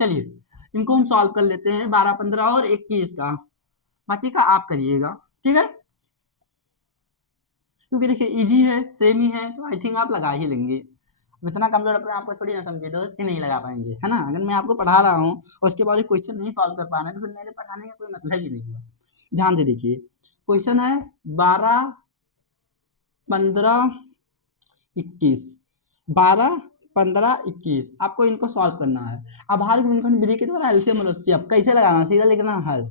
चलिए इनको हम सॉल्व कर लेते हैं 12, 15 और 21 का, बाकी का आप करिएगा, ठीक है, क्योंकि देखिए इजी है, सेम ही है, तो आई थिंक आप लगा ही लेंगे। अब इतना कमजोर अपने आप को थोड़ी ना समझिए दोस्त कि नहीं लगा पाएंगे, है ना। अगर मैं आपको पढ़ा रहा हूँ और उसके बाद क्वेश्चन नहीं सॉल्व कर पा रहे हैं तो फिर मेरे पढ़ाने का कोई मतलब ही नहीं हुआ। ध्यान से देखिए क्वेश्चन है 12, 15, 21, 12, 15, 21, आपको इनको सॉल्व करना है। अभाज्य गुणनखंड विधि के द्वारा एलसीएम और एचसीएफ कैसे लगाना, सीधा लिखना है।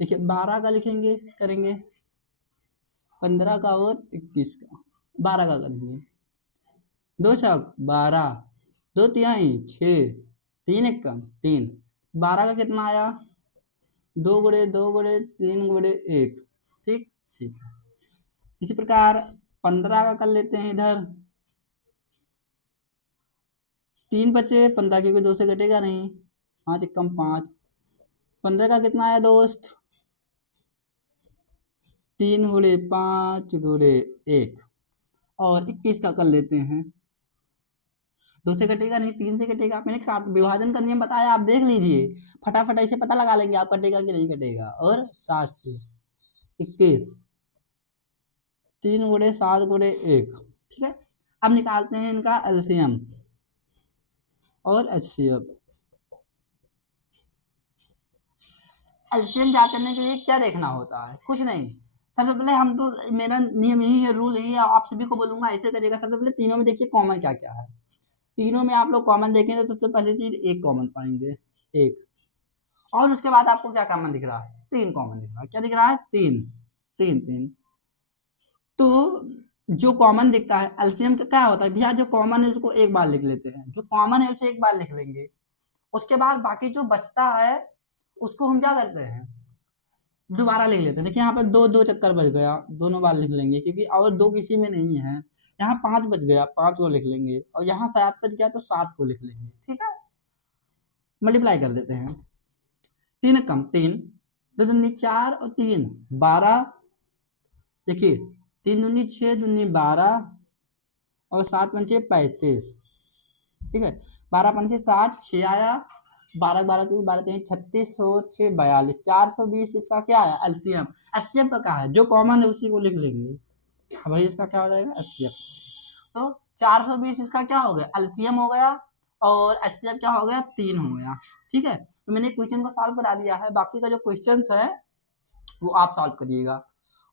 देखिए 12 का लिखेंगे करेंगे, 15 का और 21 का, 12 का करेंगे, 2 छक 12, 2 तिहाई 6, 3 एक कम 3, 12 का कितना आया 2 गुणे 2 गुणे 3 गुणे 1, ठीक ठीक। इसी प्रकार 15 का कर लेते हैं इधर, 3 बचे 15 क्योंकि 2 से घटेगा नहीं, 5 एक कम 5, 15 का कितना आया दोस्त 3 गुणे 5 गुणे 1, और 21 का कर लेते हैं, 2 से कटेगा नहीं, 3 से कटेगा, मैंने साथ विभाजन का नियम बताया, आप देख लीजिए फटाफट ऐसे पता लगा लेंगे आप कटेगा कि नहीं कटेगा। और 7 से 21, 3 गुणे 7 गुणे 1, ठीक है। अब निकालते हैं इनका एलसीएम और एचसीएफ। एलसीएम ज्ञात करने के लिए क्या देखना होता है, कुछ नहीं, सबसे पहले हम तो मेरा नियम यही है, रूल यही है, आप सभी को बोलूंगा ऐसे करिएगा। सबसे पहले तीनों में देखिए कॉमन क्या क्या है, तीनों में आप लोग कॉमन देखेंगे तो सबसे पहली चीज एक कॉमन पाएंगे, एक, और उसके बाद आपको क्या कॉमन दिख रहा है 3 कॉमन दिख रहा है, क्या दिख रहा है 3 3 3। तो जो कॉमन दिखता है एलसीएम का क्या होता है भैया, जो कॉमन है उसको एक बार लिख लेते हैं, जो कॉमन है उसे एक बार लिख लेंगे, उसके बाद बाकी जो बचता है उसको हम क्या करते हैं दोबारा लिख लेते हैं। देखिए यहाँ पर 2 2 चक्कर बच गया, दोनों बार लिख लेंगे, क्योंकि और 2 किसी में नहीं है। यहाँ 5 बच गया, 5 को लिख लेंगे, और यहाँ 7 बच गया तो 7 को लिख लेंगे, ठीक है। मल्टीप्लाई कर देते हैं, 3 कम 3, 2 दूनी 4 और 3 12, देखिए 3 दूनी 6 दूनी 12 और 7 पंचे 35, ठीक है, 12 पंचे 60, 6 आया, 12 12 30 12 3 3600 6 42 420 इसका क्या है एलसीएम। एचसीएफ का क्या है जो कॉमन है उसी को लिख लेंगे। अब भाई इसका क्या हो जाएगा एचसीएफ। तो 420 इसका क्या हो गया एलसीएम हो गया और एचसीएफ क्या हो गया 3 हो गया। ठीक है तो मैंने क्वेश्चन को सॉल्व करा दिया है। बाकी का जो क्वेश्चन है वो आप सॉल्व करिएगा।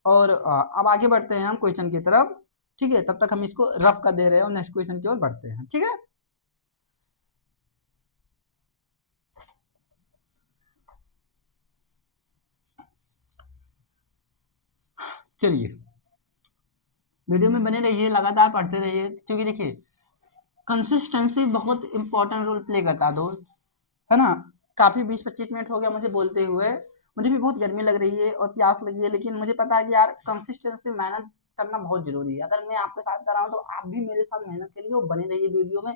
और अब आगे बढ़ते हैं हम क्वेश्चन की तरफ। ठीक है तब तक हम इसको रफ कर दे रहे हैं और नेक्स्ट क्वेश्चन की ओर बढ़ते हैं। ठीक है चलिए वीडियो में बने रहिए लगातार पढ़ते रहिए क्योंकि देखिए कंसिस्टेंसी बहुत इंपॉर्टेंट रोल प्ले करता है दोस्त है ना। काफी 20-25 मिनट हो गया मुझे बोलते हुए। मुझे भी बहुत गर्मी लग रही है और प्यास लगी है लेकिन मुझे पता है कि यार कंसिस्टेंसी मेहनत करना बहुत जरूरी है। अगर मैं आपके साथ कर रहा हूँ तो आप भी मेरे साथ मेहनत करिए और बने रहिए वीडियो में।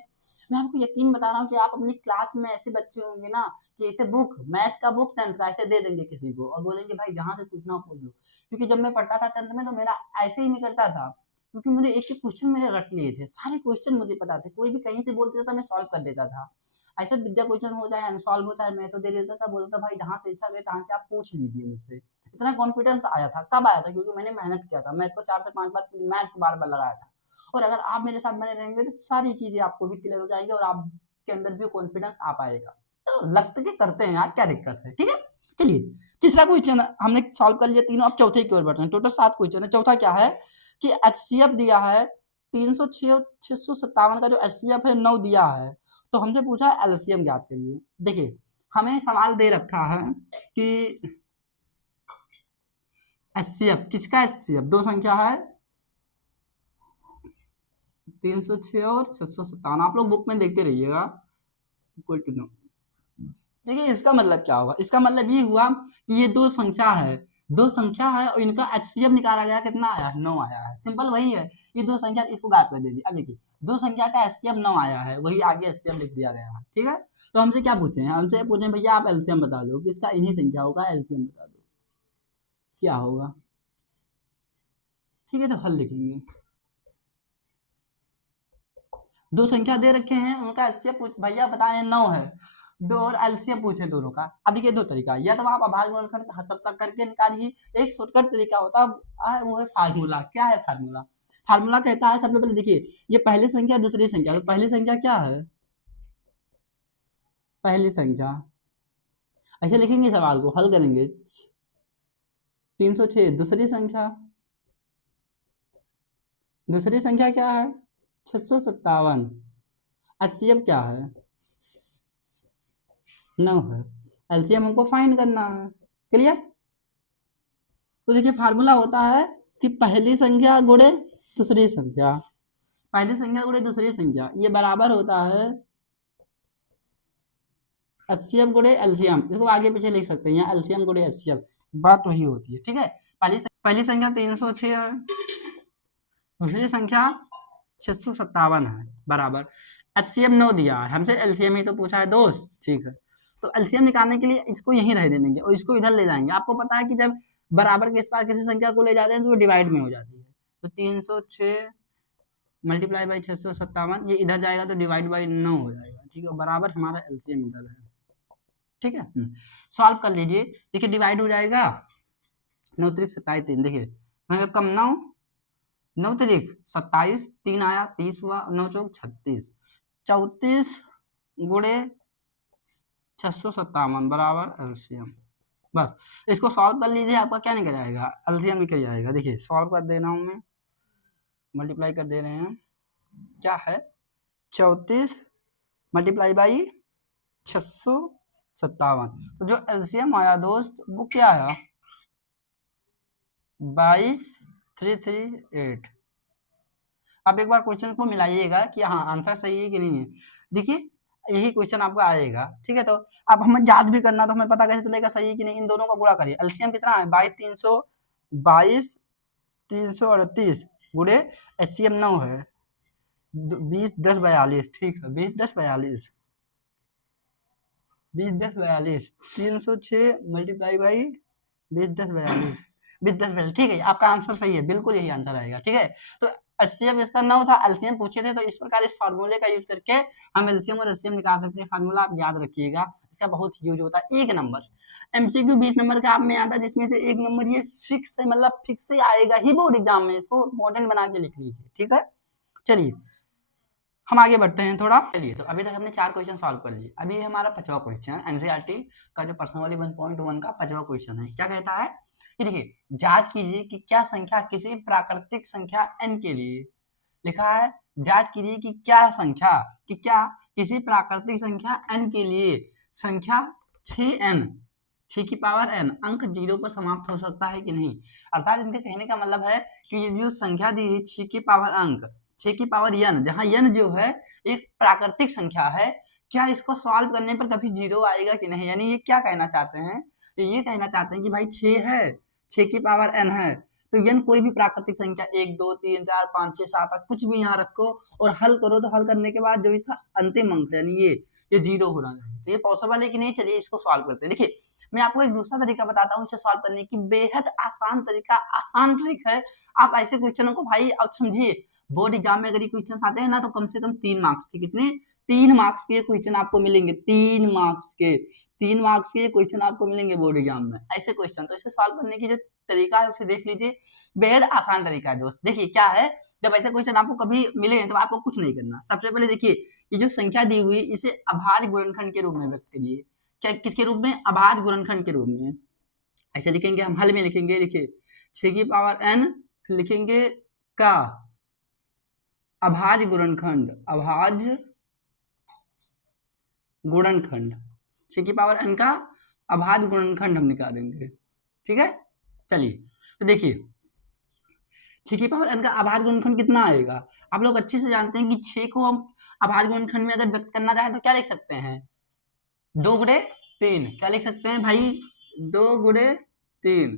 मैं आपको यकीन बता रहा हूँ कि आप अपनी क्लास में ऐसे बच्चे होंगे ना कि ऐसे बुक मैथ का बुक 10th का ऐसे दे देंगे किसी को और बोलेंगे भाई जहाँ से पूछना हो पूछ लो। क्योंकि जब मैं पढ़ता था 10th में तो मेरा ऐसे ही नहीं करता था क्योंकि मुझे एक एक क्वेश्चन मेरे रट लिए थे। सारे क्वेश्चन मुझे पता थे कोई भी कहीं से बोलते था मैं सॉल्व कर देता था। ऐसे विद्या क्वेश्चन हो जाए अनसॉल्व होता है मैं तो दे देता था बोलता था भाई जहाँ से इच्छा गई तहाँ से आप पूछ लीजिए मुझसे। इतना कॉन्फिडेंस आया था कब आया था क्योंकि मैंने मेहनत किया था। मैथ को 4 से 5 बार मैथ को बार बार लगाया था। और अगर आप मेरे साथ बने रहेंगे तो सारी चीजें आपको भी क्लियर हो जाएगी और आपके अंदर भी कॉन्फिडेंस आ पाएगा। तो लगते के करते हैं यार क्या दिक्कत है। ठीक है चलिए तीसरा क्वेश्चन हमने सॉल्व कर लिया तीनों। अब चौथे की ओर बढ़ते हैं। टोटल 7 क्वेश्चन है। चौथा क्या है कि एचसीएफ दिया है 306 657 का जो एचसीएफ है 9 दिया है। तो हमसे पूछा है एलसीएम ज्ञात करिए। देखिए हमें सवाल दे रखा है कि एचसीएफ किसका एचसीएफ दो संख्या है 306 और 657। आप लोग बुक में देखते रहिएगा। Equal to 9। देखिए इसका मतलब क्या होगा। इसका मतलब ये हुआ कि ये दो संख्या है। दो संख्या है और इनका एचसीएफ निकाला गया कितना आया है 9 आया है। सिंपल वही है। ये दो संख्या इसको गायब कर दीजिए। अब देखिए दो संख्या का एचसीएफ 9 आया है वही आगे एचसीएफ लिख दिया गया है। ठीक है तो हमसे क्या पूछे हैं हमसे पूछे भैया आप एलसीएम बता दो कि इसका इन्हीं संख्या होगा एलसीएम बता दो क्या होगा। ठीक है तो हल लिखेंगे। दो संख्या दे रखे हैं उनका एलसीएम पूछ भैया बताएं 9 है। दो और एलसीएम पूछे दोनों का। अब देखिए दो तरीका या तो आप आभार गुणनखंड तब तक करके निकालिए। एक शॉर्टकट तरीका होता है वो है फार्मूला। क्या है फार्मूला। फार्मूला कहता है सबसे पहले देखिए ये पहली संख्या दूसरी संख्या। तो पहली संख्या क्या है पहली संख्या ऐसे लिखेंगे सवाल को हल करेंगे 306। दूसरी संख्या क्या है 657। एचसीएफ क्या है 9 है। एलसीएम हमको फाइंड करना है। क्लियर। तो देखिए फार्मूला होता है कि पहली संख्या गुणे दूसरी संख्या। पहली संख्या गुणे दूसरी संख्या ये बराबर होता है एचसीएफ गुणे एलसीएम। इसको आगे पीछे लिख सकते हैं एलसीएम गुणे एचसीएफ बात वही होती है। ठीक है पहली संख्या 306 है दूसरी संख्या 657 है बराबर एचसीएम 9 दिया है हमसे एलसीएम ही तो पूछा है दोस्त। ठीक है तो एलसीएम निकालने के लिए इसको यहीं रह देंगे और इसको इधर ले जाएंगे। आपको पता है कि जब बराबर के इस पार किसी संख्या को ले जाते हैं तो वो डिवाइड में हो जाती है। तो 306 मल्टीप्लाई बाई 657 ये इधर जाएगा तो डिवाइड बाई 9 हो जाएगा। ठीक है बराबर हमारा एलसीएम इधर है। ठीक है सॉल्व कर लीजिए। देखिए डिवाइड हो जाएगा 9 त्रिक 27 3। देखिए कम 9 9 त्रिक 27 3 आया 30 हुआ 9 चौक 36 34 गुणे 657 बराबर एलसीएम। बस इसको सॉल्व कर लीजिए आपका क्या निकल जाएगा एलसीएम निकल जाएगा। देखिए सॉल्व कर दे रहा हूं मैं मल्टीप्लाई कर दे रहे हैं क्या है 34 मल्टीप्लाई बाई 657। तो जो एलसीएम आया दोस्त वो क्या आया 22338। अब एक बार क्वेश्चन को मिलाइएगा कि हाँ आंसर सही है कि नहीं है। देखिए यही क्वेश्चन आपको आएगा। ठीक है तो अब हमें याद भी करना तो हमें पता कैसे चलेगा सही है कि नहीं। इन दोनों का गुणा करिए। एलसीएम कितना है 22 338 गुणे एचसीएम 9 है 20 10 42। ठीक है 20 10 42 20 10 42 306 मल्टीप्लाई बाई 20 10 42 20 10 42। ठीक है आपका आंसर सही है बिल्कुल यही आंसर आएगा। ठीक है तो HCF इसका 9 था, एलसीएम पूछे थे, तो इस प्रकार इस फार्मूले का यूज करके हम एलसीएम और एलसीएम निकाल सकते हैं। फार्मूला आप याद रखिएगा, इसका बहुत यूज होता है। 1 नंबर एमसीक्यू 20 नंबर का आप में आता है, जिसमें से 1 नंबर ये फिक्स है, मतलब फिक्स ही आएगा ही बोर्ड एग्जाम में, इसको इंपॉर्टेंट बना के लिख लीजिए, ठीक है। चलिए हम आगे बढ़ते हैं थोड़ा। चलिए तो अभी तक हमने 4 क्वेश्चन सॉल्व कर लिए, अभी हमारा 5वां क्वेश्चन एनसीईआरटी का जो पर्सनली 1.1 का 5वां क्वेश्चन है। क्या कहता है कि देखिए, जांच कीजिए कि क्या संख्या किसी प्राकृतिक संख्या n के लिए, लिखा है जांच कीजिए कि क्या संख्या कि क्या किसी प्राकृतिक संख्या n के लिए संख्या 6n 6 की पावर n अंक 0 पर समाप्त हो सकता है कि नहीं। अर्थात इनके कहने का मतलब है कि ये जो संख्या दी है 6 की पावर अंक 6 की पावर n, जहाँ n जो है एक प्राकृतिक संख्या है, क्या इसको सॉल्व करने पर कभी 0 आएगा कि नहीं। यानी ये क्या कहना चाहते हैं, ये कहना चाहते हैं कि भाई 6 है, 6 की पावर n है, तो n कोई भी प्राकृतिक संख्या 1 2 3 4 5 6 7 8 कुछ भी यहाँ रखो और हल करो, तो हल करने के बाद जो इसका अंतिम अंक है यानी ये 0 होना चाहिए। तो ये पॉसिबल है कि नहीं, चलिए इसको सॉल्व करते हैं। देखिए मैं आपको एक दूसरा तरीका बताता हूँ इसे सॉल्व करने की, बेहद आसान तरीका, आसान ट्रिक है। आप ऐसे क्वेश्चनों को भाई अब समझिए, बोर्ड एग्जाम में अगर ये क्वेश्चन आते हैं ना, तो कम से कम 3 मार्क्स के, कितने 3 मार्क्स के क्वेश्चन आपको मिलेंगे, 3 मार्क्स के क्वेश्चन आपको मिलेंगे बोर्ड एग्जाम में, ऐसे क्वेश्चन। तो इसे सॉल्व करने की जो तरीका है उसे देख लीजिए, बेहद आसान तरीका है दोस्त। देखिए क्या है, जब ऐसे क्वेश्चन आपको कभी मिले तो आपको कुछ नहीं करना। सबसे पहले देखिए, ये जो संख्या दी हुई इसे अभाज्य गुणनखंड के रूप में व्यक्त करिए। क्या किसके रूप में, अभाज्य गुणनखंड के रूप में। ऐसे लिखेंगे, हम हल में लिखेंगे, देखिए 6 की पावर n लिखेंगे का अभाज्य गुणनखंड, अभाज्य गुणनखंड 6 की पावर n का अभाज्य गुणनखंड हम निकालेंगे, ठीक है। चलिए तो देखिए 6 की पावर n का अभाज्य गुणनखंड कितना आएगा, आप लोग अच्छे से जानते हैं कि 6 को हम अभाज्य गुणनखंड में अगर व्यक्त करना चाहें तो क्या लिख सकते हैं, 2 गुणे 3, क्या लिख सकते हैं भाई, 2 गुणे 3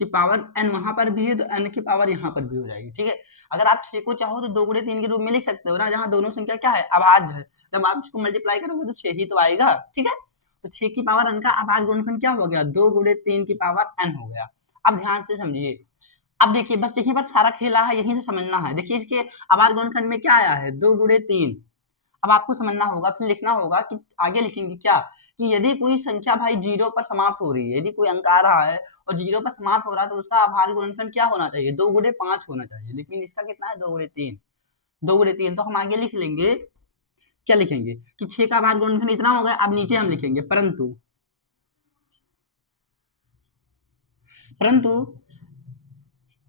की पावर n वहां पर भी है तो n की पावर यहाँ पर भी हो जाएगी, ठीक है। अगर आप 6 को चाहो तो 2 गुणे 3 के रूप में लिख सकते हो ना, जहाँ दोनों संख्या क्या है, अभाज्य है। जब आप इसको मल्टीप्लाई करोगे तो 6 ही तो आएगा, ठीक है। तो 6 की पावर n का अभाज्य गुणनखंड क्या हो गया, 2 गुणे 3 की पावर n हो गया। अब ध्यान से समझिए, अब देखिए बस यहीं पर सारा खेला है, यहीं से समझना है। देखिए इसके अभाज्य गुणनखंड में क्या आया है, 2 गुणे 3। अब आपको समझना होगा, फिर लिखना होगा कि आगे लिखेंगे क्या, कि यदि कोई संख्या भाई 0 पर समाप्त हो रही है, यदि कोई अंक आ रहा है और 0 पर समाप्त हो रहा है, तो उसका अभाज्य गुणनखंड क्या होना चाहिए, 2 गुणे 5 होना चाहिए। लेकिन इसका कितना है, 2 गुणे 3, 2 गुणे 3। तो हम आगे लिख लेंगे, क्या लिखेंगे कि 6 का अभाज्य गुणनखंड इतना हो गया। अब नीचे हम लिखेंगे परंतु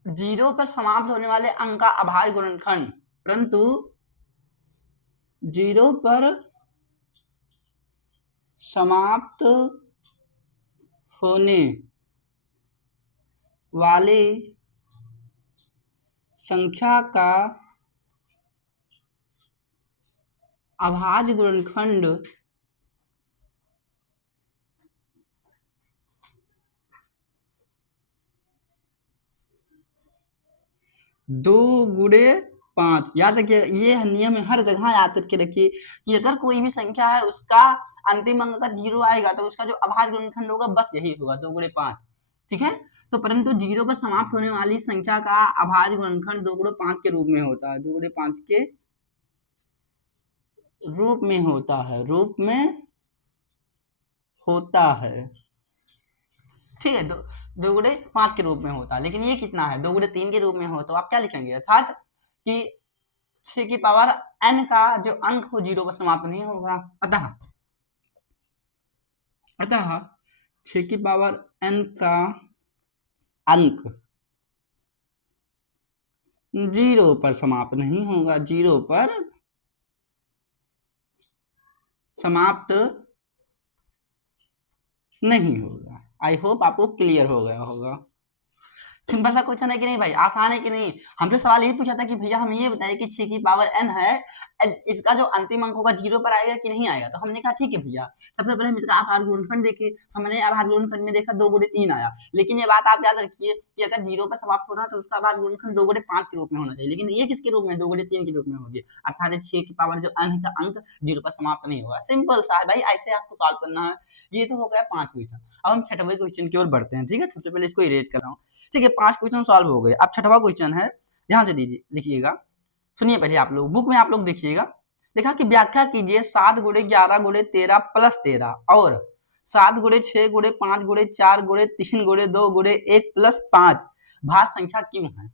0 पर समाप्त होने वाले अंक का अभाज्य गुणनखंड, परंतु 0 पर समाप्त होने वाले संख्या का अभाज्य गुणनखंड 2 गुणे 5। याद रखिए, ये नियम हर जगह याद करके रखिए कि अगर कोई भी संख्या है उसका अंतिम अंक अगर 0 आएगा तो उसका जो अभाज्य गुणनखंड होगा बस यही होगा, 2 गुणे 5, ठीक है। तो परंतु 0 पर समाप्त होने वाली संख्या का अभाज्य गुणनखंड 2 गुणे 5 के रूप में होता है, 2 गुणे 5 के रूप में होता है, रूप में होता है, ठीक है। 2 गुणे 5 के रूप में होता है, लेकिन ये कितना है, 2 गुणे 3 के रूप में हो। तो आप क्या लिखेंगे, अर्थात कि 6 की पावर n का जो अंक हो 0 पर समाप्त नहीं होगा। अतः 6 की पावर n का अंक 0 पर समाप्त नहीं होगा, 0 पर समाप्त नहीं होगा। आई होप आपको क्लियर हो गया होगा। सिंपल सा क्वेश्चन है कि नहीं भाई, आसान है कि नहीं। हमने सवाल यही पूछा था कि भैया हमें ये बताइए कि 6 की पावर n है, इसका जो अंतिम अंक होगा 0 पर आएगा कि नहीं आएगा। तो हमने कहा ठीक है भैया, सबसे पहले हम इसका अभाज्य गुणनखंड देखे, हमने अभाज्य गुणनखंड में देखा 2 गुणे 3 आया। लेकिन ये बात आप याद रखिए कि अगर 0 पर समाप्त होना तो उसका अभाज्य गुणनखंड 2 गुणे 5 के रूप में होना चाहिए, लेकिन ये किसके रूप में, 2 गुणे 3 के रूप में होगी। अर्थात 6 की पावर जो n का अंक 0 पर समाप्त नहीं होगा। सिंपल सा है भाई, ऐसे आपको सॉल्व करना है। ये तो हो गया 5 क्वेश्चन। अब हम 6वें क्वेश्चन की ओर बढ़ते हैं, ठीक है। सबसे पहले इसको इरेज कर रहा हूँ, ठीक है। 5 क्वेश्चन सॉल्व हो गए। अब 6वां क्वेश्चन है, ध्यान से दीजिए, लिखिएगा, सुनिए पहले आप लोग, बुक में आप लोग देखिएगा। लिखा कि व्याख्या कीजिए 7 गुणे 11 गुणे 13 प्लस 13 और 7 गुणे 6 गुणे 5 गुणे 4 गुणे 3 गुणे 2 गुणे 1 प्लस 5 भाज्य संख्या क्यों है?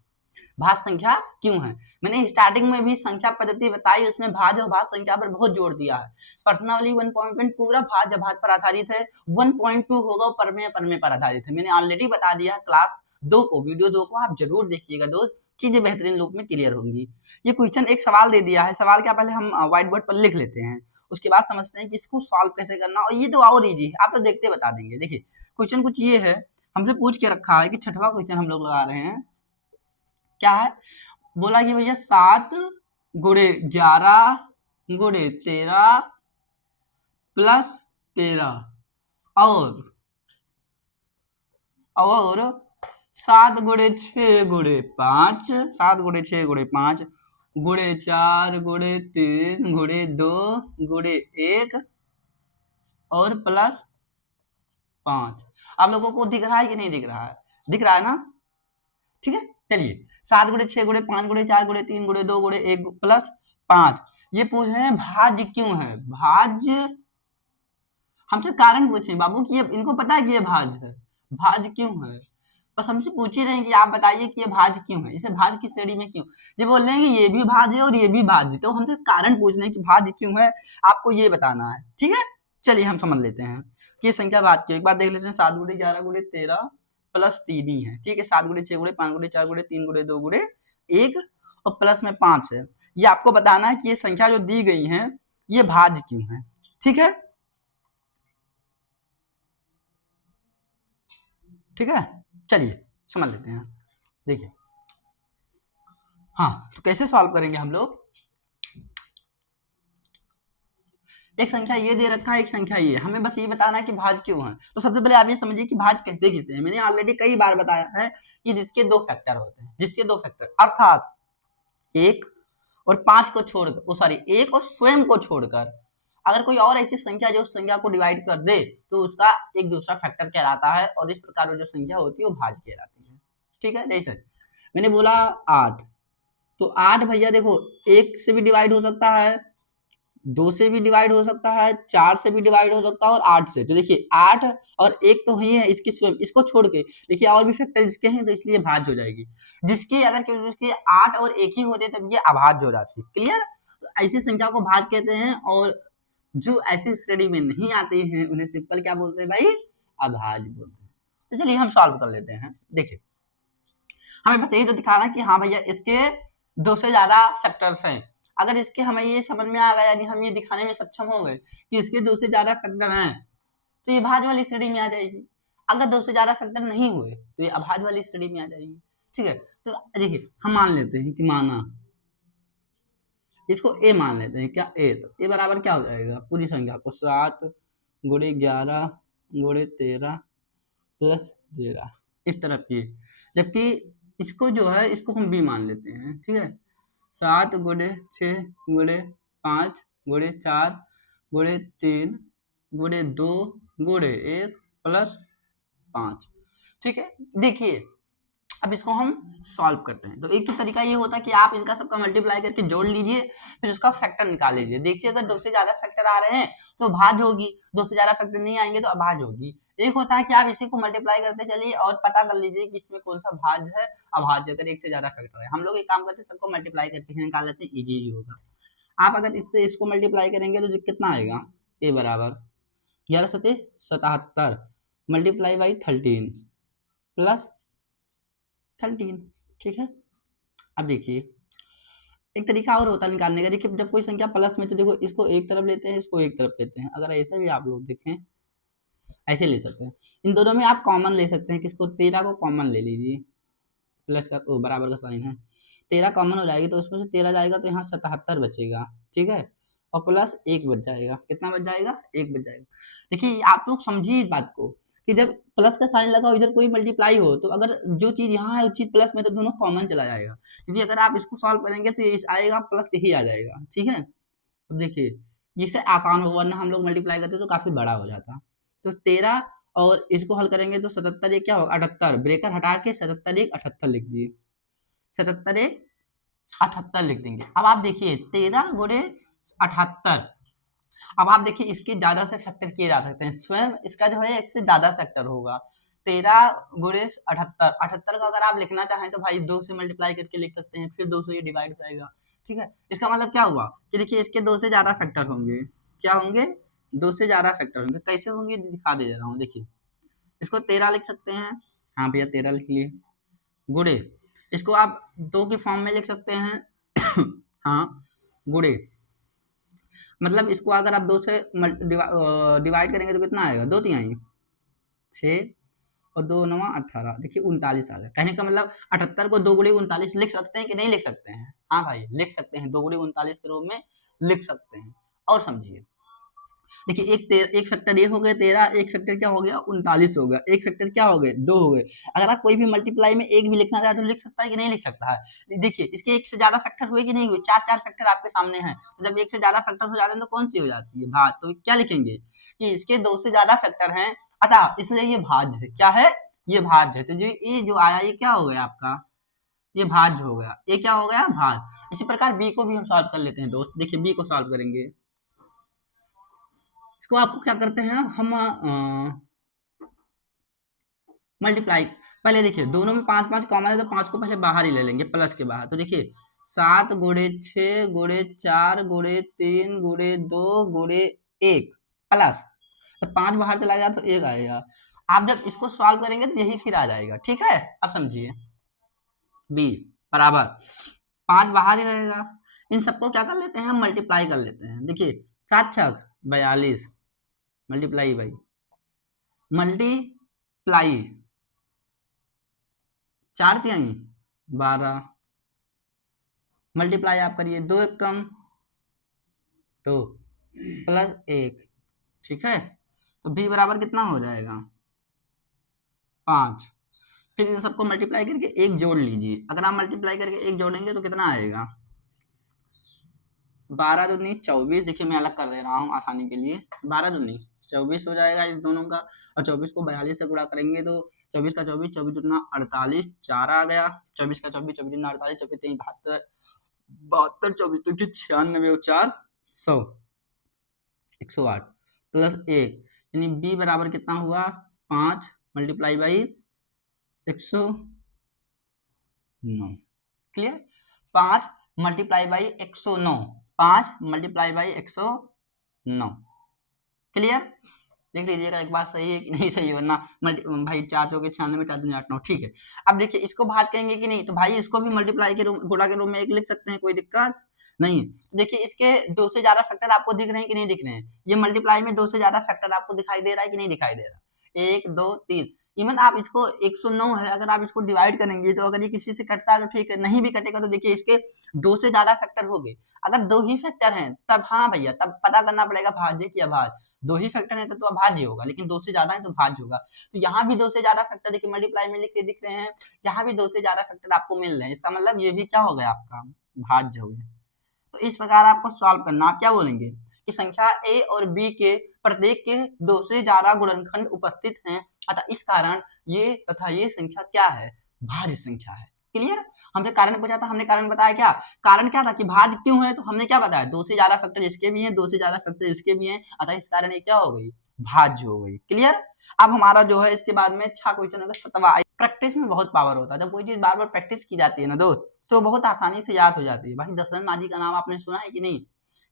भाज्य संख्या क्यों है? मैंने स्टार्टिंग में भी संख्या पद्धति बताई, उसमें भाज्य और भाज्य संख्या पर बहुत जोर दिया है। पर्सनली 1.1 पूरा भाज्य भाज्य पर आधारित है, 1.2 होगा परमेय परमेय पर आधारित है। मैंने ऑलरेडी बता दिया, क्लास 2 को, वीडियो 2 को आप जरूर देखिएगा दोस्त, चीजें बेहतरीन रूप में क्लियर होंगी। ये क्वेश्चन एक सवाल दे दिया है, सवाल क्या पहले हम व्हाइट बोर्ड पर लिख लेते हैं, उसके बाद समझते हैं कि इसको सॉल्व कैसे करना। और ये तो और इजी है, आप तो देखते बता देंगे। देखिए क्वेश्चन कुछ ये है, हमसे पूछ के रखा है कि 6वां क्वेश्चन हम लोग लगा रहे हैं, क्या है, बोला कि भैया 7 गुणे 11 गुणे 13 प्लस 13 और 7 गुणे 6 गुणे 5, 7 गुणे 6 गुणे 5 गुणे 4 गुणे 3 गुणे 2 गुणे 1 और प्लस 5। आप लोगों को दिख रहा है कि नहीं दिख रहा है? दिख रहा है ना? ठीक है, चलिए 7 गुणे 6 गुणे 5 गुणे 4 गुणे 3 गुणे 2 गुणे 1 प्लस 5। ये पूछ रहे हैं भाज्य क्यों है? भाज्य हमसे कारण पूछे बाबू कि ये इनको पता है कि ये भाज्य है, भाज्य क्यों है, बस हमसे पूछ ही रहे हैं कि आप बताइए कि ये भाज्य क्यों है, इसे भाज्य की श्रेणी में क्यों। ये बोल रहे हैं कि ये भी भाज्य है और ये भी भाज्य, तो हमसे कारण पूछ रहे हैं कि भाज्य क्यों है, आपको ये बताना है। ठीक है, चलिए हम समझ लेते हैं कि ये संख्या भाज्य क्यों। एक बार देख लेते हैं, 7 गुणे 11 गुणे 13 प्लस 3 ही है। ठीक है, 7 गुणे 6 गुणे 5 गुणे 4 गुणे 3 गुणे 2 गुणे 1 और प्लस में 5 है। ये आपको बताना है कि ये संख्या जो दी गई है ये भाज्य क्यों है। ठीक है, ठीक है, चलिए समझ लेते हैं। देखिए हाँ, तो कैसे सॉल्व करेंगे हम लोग, एक संख्या ये दे रखा है, एक संख्या ये, हमें बस ये बताना है कि भाज्य क्यों है। तो सबसे पहले आप ये समझिए कि भाज्य कहते किसे हैं। मैंने ऑलरेडी कई बार बताया है कि जिसके 2 फैक्टर होते हैं, जिसके 2 फैक्टर अर्थात 1 और 5 को छोड़कर, सॉरी 1 और स्वयं को छोड़कर अगर कोई और ऐसी संख्या जो उस संख्या को डिवाइड कर दे तो उसका एक दूसरा फैक्टर कहलाता है, और इस प्रकार वो जो संख्या होती है वो भाज्य कहलाती है। ठीक है, जैसे मैंने बोला 8, तो 8 भैया देखो 1 से भी डिवाइड हो सकता है, 2 से भी डिवाइड हो सकता है, 4 से भी डिवाइड हो सकता है और 8 से। तो देखिए 8 और 1 तो ही है, इसकी स्वयं, इसको छोड़ के देखिए और भी फैक्टर जिसके हैं, तो इसलिए भाज्य हो जाएगी। जिसकी अगर उसके 8 और 1 ही होते तब ये अभाज्य हो जाती। क्लियर? तो ऐसी संख्या को भाज्य कहते हैं, और जो ऐसी श्रेणी में नहीं आती हैं उन्हें सिंपल क्या बोलते हैं भाई? अभाज्य बोलते हैं। तो चलिए हम सॉल्व कर लेते हैं। देखिए हमें बस यही तो दिखाना कि हाँ भैया इसके 2 से ज्यादा फैक्टर्स हैं। अगर इसके हमें ये समझ में आ गया, यानी हम ये दिखाने में सक्षम हो गए कि इसके 2 से ज्यादा फैक्टर हैं, तो ये भाज्य वाली श्रेणी में आ जाएगी। अगर 2 से ज्यादा फैक्टर नहीं हुए तो ये अभाज्य वाली श्रेणी में आ जाएगी। ठीक है, तो देखिए हम मान लेते हैं कि माना इसको ए मान लेते हैं, क्या ए, तो ए बराबर क्या हो जाएगा, पूरी संख्या को 7 गुणे 11 गुणे 13 प्लस 13 इस तरफ की, जबकि इसको जो है इसको हम बी मान लेते हैं। ठीक है, 7 गुणे 6 गुणे 5 गुणे 4 गुणे 3 गुणे 2 गुणे 1 प्लस 5। ठीक है, देखिए अब इसको हम सॉल्व करते हैं। तो एक तो तरीका ये होता है कि आप इनका सबका मल्टीप्लाई करके जोड़ लीजिए, फिर उसका फैक्टर निकाल लीजिए। देखिए अगर 2 से ज्यादा फैक्टर आ रहे हैं तो भाज्य होगी, 2 से ज्यादा फैक्टर नहीं आएंगे तो अभाज्य होगी। एक होता है कि आप इसी को मल्टीप्लाई करते चलिए और पता कर लीजिए कि इसमें कौन सा भाज्य है अभाज्य, अगर 1 से ज्यादा फैक्टर है। हम लोग एक काम करते हैं, सबको मल्टीप्लाई करके निकाल लेते हैं, इजी होगा। आप अगर इससे इसको मल्टीप्लाई करेंगे तो कितना आएगा, ए बराबर 11 सते 77 मल्टीप्लाई बाई 13 प्लस 13। ठीक है, अब देखिए एक तरीका और होता है निकालने का। देखिए जब कोई संख्या प्लस में, तो देखो इसको एक तरफ लेते हैं, इसको एक तरफ लेते हैं। अगर ऐसे भी आप लोग देखें, ऐसे ले सकते हैं, इन दोनों में आप कॉमन ले सकते हैं। किसको? 13 को कॉमन ले लीजिए, प्लस का तो बराबर का साइन है, 13 कॉमन हो जाएगी तो उसमें से 13 जाएगा तो यहाँ 77 बचेगा। ठीक है, और प्लस 1 बच जाएगा। कितना बच जाएगा? 1 बच जाएगा। देखिए आप लोग समझिए इस बात को कि जब प्लस का साइन लगा इधर कोई मल्टीप्लाई हो, तो अगर जो चीज यहाँ है वो चीज प्लस में, तो दोनों कॉमन चला जाएगा। क्योंकि अगर आप इसको सॉल्व करेंगे तो ये आएगा प्लस यही आ जाएगा। ठीक है, तो देखिए जिससे आसान हो, वरना हम लोग मल्टीप्लाई करते तो काफी बड़ा हो जाता। तो 13 और इसको हल करेंगे तो 77 ये क्या होगा 78, ब्रेकर हटा के 77 1 78 लिख दिए। 77 एक 78 लिख देंगे। अब आप देखिए 13 गुणे 78, अब आप देखिए इसके ज्यादा से फैक्टर किए जा सकते हैं, स्वयं इसका जो है एक से ज्यादा फैक्टर होगा। 13 गुणे 78, 78 का अगर आप लिखना चाहें तो भाई 2 से मल्टीप्लाई करके लिख सकते हैं, फिर 2 से ये डिवाइड हो जाएगा। ठीक है, इसका मतलब क्या हुआ कि देखिए इसके 2 से ज्यादा फैक्टर होंगे। क्या होंगे? 2 से ज्यादा फैक्टर होंगे। कैसे होंगे दिखा दे रहा हूँ। देखिए इसको 13 लिख सकते हैं, हाँ भैया 13 लिख लिए, गुणे इसको आप 2 के फॉर्म में लिख सकते हैं हाँ गुणे, मतलब इसको अगर आप 2 से डिवाइड करेंगे तो कितना आएगा? 2 तिहाई 6 और 2 9 18, देखिए 39 आ गया। कहने का मतलब 78 को 2 गुणे 39 लिख सकते हैं कि नहीं लिख सकते हैं? हाँ भाई लिख सकते हैं, 2 गुणे 39 के रूप में लिख सकते हैं। और समझिए देखिए एक फैक्टर ये हो गया 13, एक फैक्टर क्या हो गया 39 हो गया, एक फैक्टर क्या हो गए 2 हो गए। अगर आप कोई भी मल्टीप्लाई में एक भी लिखना चाहे तो लिख सकता है कि नहीं लिख सकता है? देखिए इसके एक से ज्यादा फैक्टर हुए कि नहीं हुए? 4 फैक्टर आपके सामने हैं, तो जब एक से ज्यादा फैक्टर हो जाते हैं तो कौन सी हो जाती है? भाज्य। तो क्या लिखेंगे कि इसके 2 से ज्यादा फैक्टर हैं, अतः इसलिए ये भाज्य है। क्या है? ये भाज्य है। तो जो ये जो आया ये क्या हो गया आपका? ये भाज्य हो गया। ये क्या हो गया? भाज्य। इसी प्रकार बी को भी हम सॉल्व कर लेते हैं दोस्त। देखिए बी को सॉल्व करेंगे, इसको आपको क्या करते हैं हम मल्टीप्लाई। पहले देखिए दोनों में 5 5 कॉमन है तो 5 को पहले बाहर ही ले लेंगे, प्लस के बाहर। तो देखिए 7 गुणे 6 गुणे 4 गुणे 3 गुणे 2 गुणे 1 प्लस, तो 5 बाहर चला गया तो 1 आएगा। आप जब इसको सॉल्व करेंगे तो यही फिर आ जाएगा। ठीक है, अब समझिए बी बराबर 5 बाहर ही रहेगा, इन सबको क्या कर लेते हैं हम? मल्टीप्लाई कर लेते हैं। देखिए 7 छक 42 मल्टीप्लाई बाई मल्टीप्लाई 4 तिहाई 12 मल्टीप्लाई आप करिए 2 एक कम 2 प्लस 1। ठीक है, तो b बराबर कितना हो जाएगा? 5। फिर इन सबको मल्टीप्लाई करके एक जोड़ लीजिए। अगर आप मल्टीप्लाई करके एक जोड़ेंगे तो कितना आएगा? 12 दूनी 24। देखिए मैं अलग कर दे रहा हूँ आसानी के लिए, 12 दूनी 24 हो जाएगा इन दोनों का, और 24 को 42 से गुणा करेंगे तो 24 का 24 24 दूना 48 4 आ गया, 24 का 24 24 दूना 48 24 3 72 72 24 तो 96 और 4 100 108 प्लस 1, यानी b बराबर कितना हुआ? 5 multiply by 109। Clear? 5 multiply by 109, 5 multiply by 109। Clear? देख लीजिएगा एक बात सही है कि नहीं सही है, वरना भाई 4 चौके 96 4 दूनी 8 9। ठीक है, अब देखिए इसको भाग करेंगे कि नहीं, तो भाई इसको भी मल्टीप्लाई के रूप गुणा के रूप में एक लिख सकते हैं, कोई दिक्कत नहीं। देखिए इसके 2 से ज्यादा फैक्टर आपको दिख रहे हैं कि नहीं दिख रहे हैं? ये मल्टीप्लाई में 2 से ज्यादा फैक्टर आपको दिखाई दे रहा है कि नहीं दिखाई दे रहा? 1 2 3, इवन आप इसको 109 है, अगर आप इसको डिवाइड करेंगे तो अगर ये किसी से कटता है तो ठीक है, नहीं भी कटेगा तो देखिए इसके 2 से ज्यादा फैक्टर हो गए। अगर 2 ही फैक्टर हैं तब हाँ भैया तब पता करना पड़ेगा भाज्य की अभाज्य। 2 ही फैक्टर है तो अभाज्य होगा, लेकिन 2 से ज्यादा है तो भाज्य होगा। तो यहाँ भी 2 से ज्यादा फैक्टर देखिए मल्टीप्लाई में लिख के दिख रहे हैं, यहाँ भी 2 से ज्यादा फैक्टर आपको मिल रहे हैं, इसका मतलब ये भी क्या हो गया आपका? भाज्य हो गया। तो इस प्रकार आपको सॉल्व करना, आप क्या बोलेंगे कि संख्या a और b के प्रत्येक के 2 से ज्यादा गुणनखंड उपस्थित हैं, अतः इस कारण ये तथा ये संख्या क्या है? भाज्य संख्या है। क्लियर? हमसे कारण पूछा था, हमने कारण बताया क्या? कारण क्या था कि भाज्य क्यों है, तो हमने क्या बताया? 2 से ज्यादा फैक्टर इसके भी हैं, 2 से ज्यादा फैक्टर इसके भी हैं, अतः इस कारण ये क्या हो गई? भाज्य हो गई। क्लियर? अब हमारा जो है इसके बाद में 6 क्वेश्चन होगा 7वां। प्रैक्टिस में बहुत पावर होता है, जब कोई चीज बार बार प्रैक्टिस की जाती है ना दोस्त तो बहुत आसानी से याद हो जाती है। भाई दशरथ माझी का नाम आपने सुना है कि नहीं?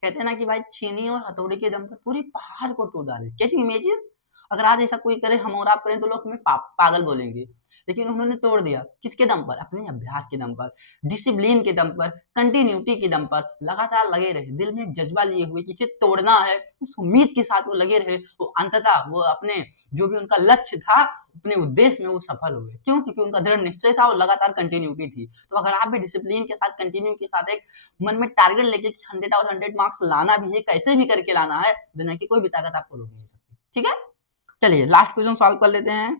कहते हैं ना कि भाई छीनी और हथौड़ी के दम पर पूरी पहाड़ को तोड़ डाले। Can you imagine? अगर आज ऐसा कोई करे, हम और आप करें तो लोग हमें पागल बोलेंगे, लेकिन उन्होंने तोड़ दिया। किसके दम पर? अपने अभ्यास के दम पर, डिसिप्लिन के दम पर, कंटिन्यूटी के दम पर, लगातार लगे रहे, दिल में एक जज्बा लिए हुए कि इसे तोड़ना है, उस उम्मीद के साथ वो लगे रहे, वो अंततः वो अपने जो भी उनका लक्ष्य था, अपने उद्देश्य में वो सफल हुए। क्यों? क्योंकि उनका दृढ़ निश्चय था और लगातार कंटिन्यूटी थी। तो अगर आप भी डिसिप्लिन के साथ, कंटिन्यू के साथ एक मन में टारगेट लेके कि 100 और 100 मार्क्स लाना भी है, कैसे भी करके लाना है, दुनिया की कोई भी ताकत आपको रोक नहीं सकती। ठीक है, चलिए लास्ट क्वेश्चन सॉल्व कर लेते हैं।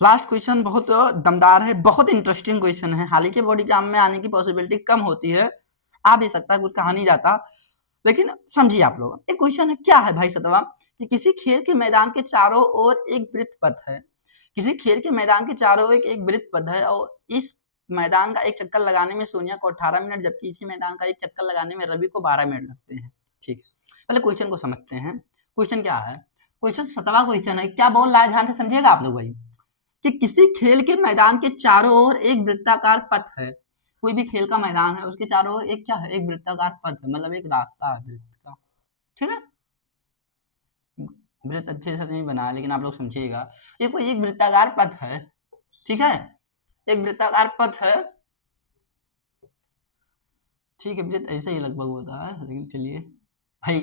लास्ट क्वेश्चन बहुत दमदार है, बहुत इंटरेस्टिंग क्वेश्चन है। हालांकि बोर्ड एग्जाम में आने की पॉसिबिलिटी कम होती है, आ भी सकता है, कुछ कहा नहीं जाता, लेकिन समझिए आप लोग। एक क्वेश्चन है, क्या है भाई सतवा कि किसी खेल के मैदान के चारों ओर एक वृत्त पथ है, किसी खेल के मैदान के चारों ओर एक वृत्त पथ है और इस मैदान का एक चक्कर लगाने में सोनिया को 18 मिनट, जबकि इसी मैदान का एक चक्कर लगाने में रवि को 12 मिनट लगते हैं। ठीक है, पहले क्वेश्चन को समझते हैं। क्वेश्चन क्या है? क्वेश्चन 7वां क्वेश्चन है। क्या बोल रहा है, ध्यान से समझिएगा आप लोग भाई, कि किसी खेल के मैदान के चारों ओर एक वृत्ताकार पथ है। कोई भी खेल का मैदान है, उसके चारों ओर एक क्या है? एक वृत्ताकार पथ है, मतलब एक रास्ता है वृत्त का। ठीक है, वृत्त अच्छे से नहीं बना लेकिन आप लोग समझिएगा, ये कोई एक वृत्ताकार पथ है। ठीक है, एक वृत्ताकार पथ है। ठीक है, वृत्त ऐसे ही लगभग होता है, लेकिन चलिए भाई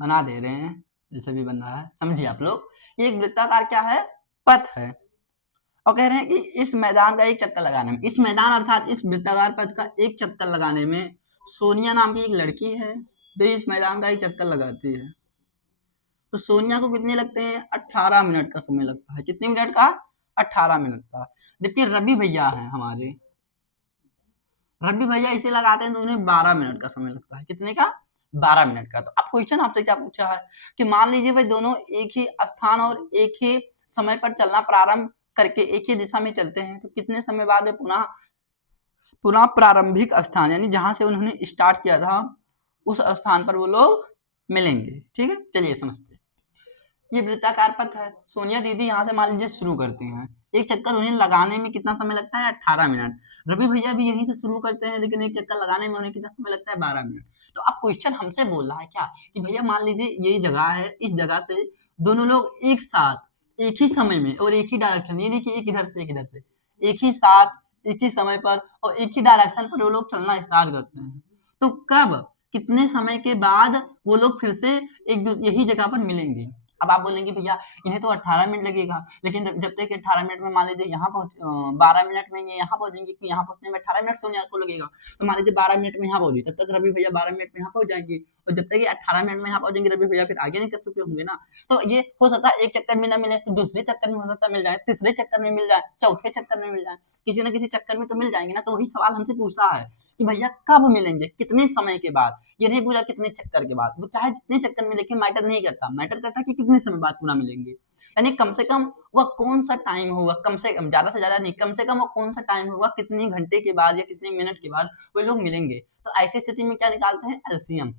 बना दे रहे हैं, जैसे भी बन रहा है समझिए आप लोग। ये एक वृत्ताकार क्या है? पथ है। और कह रहे हैं कि इस मैदान का एक चक्कर लगाने में, इस मैदान अर्थात इस वृत्ताकार पथ का एक चक्कर लगाने में सोनिया नाम की एक लड़की है, जो इस मैदान का एक चक्कर लगाती है। तो सोनिया को कितने लगते हैं? 18 मिनट का समय लगता है। कितने मिनट का? 18 मिनट का। जबकि रवि भैया हैं हमारे, रवि भैया इसे लगाते हैं तो उन्हें 12 मिनट का समय लगता है। कितने का? 12 मिनट का। तो अब क्वेश्चन आपसे क्या पूछा है कि मान लीजिए भाई दोनों एक ही स्थान और एक ही समय पर चलना प्रारंभ करके एक ही दिशा में चलते हैं, तो कितने समय बाद में पुनः प्रारंभिक स्थान यानी जहां से उन्होंने स्टार्ट किया था उस स्थान पर वो लोग मिलेंगे। ठीक है, चलिए समझते हैं। ये वृत्ताकार पथ है। सोनिया दीदी यहाँ से मान लीजिए शुरू करती हैं, एक चक्कर उन्हें लगाने में कितना समय लगता है? 18 मिनट। रवि भैया भी यहीं से शुरू करते हैं, लेकिन एक चक्कर लगाने में उन्हें कितना समय लगता है? 12 मिनट। तो अब क्वेश्चन हमसे बोल रहा है क्या कि भैया मान लीजिए यही जगह है, इस जगह से दोनों लोग एक साथ एक ही समय में और एक ही डायरेक्शन, ये नहीं कि एक इधर से एक इधर से, एक ही साथ एक ही समय पर और एक ही डायरेक्शन पर वो लोग चलना स्टार्ट करते हैं, तो कब कितने समय के बाद वो लोग फिर से यही जगह पर मिलेंगे? अब आप बोलेंगे भैया इन्हें तो 18 मिनट लगेगा, लेकिन जब तक 18 मिनट में मान लीजिए यहाँ 12 मिनट में ये यहाँ पहुंचेंगे, कि यहाँ पहुंचने में 18 मिनट सोनिया को लगेगा, तो मान लीजिए 12 मिनट में यहाँ पहुंची, तब तक रवि भैया 12 मिनट में यहाँ पहुंच जाएंगे, और जब तक ये 18 मिनट में यहाँ पहुंचेंगे रवि भैया फिर आगे नहीं कर सकते होंगे ना। तो ये हो सकता है एक चक्कर में ना मिले, तो दूसरे चक्कर में हो सकता है मिल जाए, तीसरे चक्कर में मिल जाए, चौथे चक्कर में मिल जाए, किसी न किसी चक्कर में तो मिल जाएंगे ना। तो वही सवाल हमसे पूछता है कि भैया कब मिलेंगे, कितने समय के बाद। ये नहीं पूछा कितने चक्कर के बाद, वो चाहे जितने चक्कर में, लेकिन मैटर नहीं करता, मैटर करता कि कितने समय बाद पूरा मिलेंगे। यानी कम से कम वह कौन सा टाइम होगा, कम से कम, ज्यादा से ज्यादा नहीं, कम से कम वो कौन सा टाइम होगा, कितने घंटे के बाद या कितने मिनट के बाद वो लोग मिलेंगे। तो ऐसी स्थिति में क्या निकालते हैं? एलसीएम।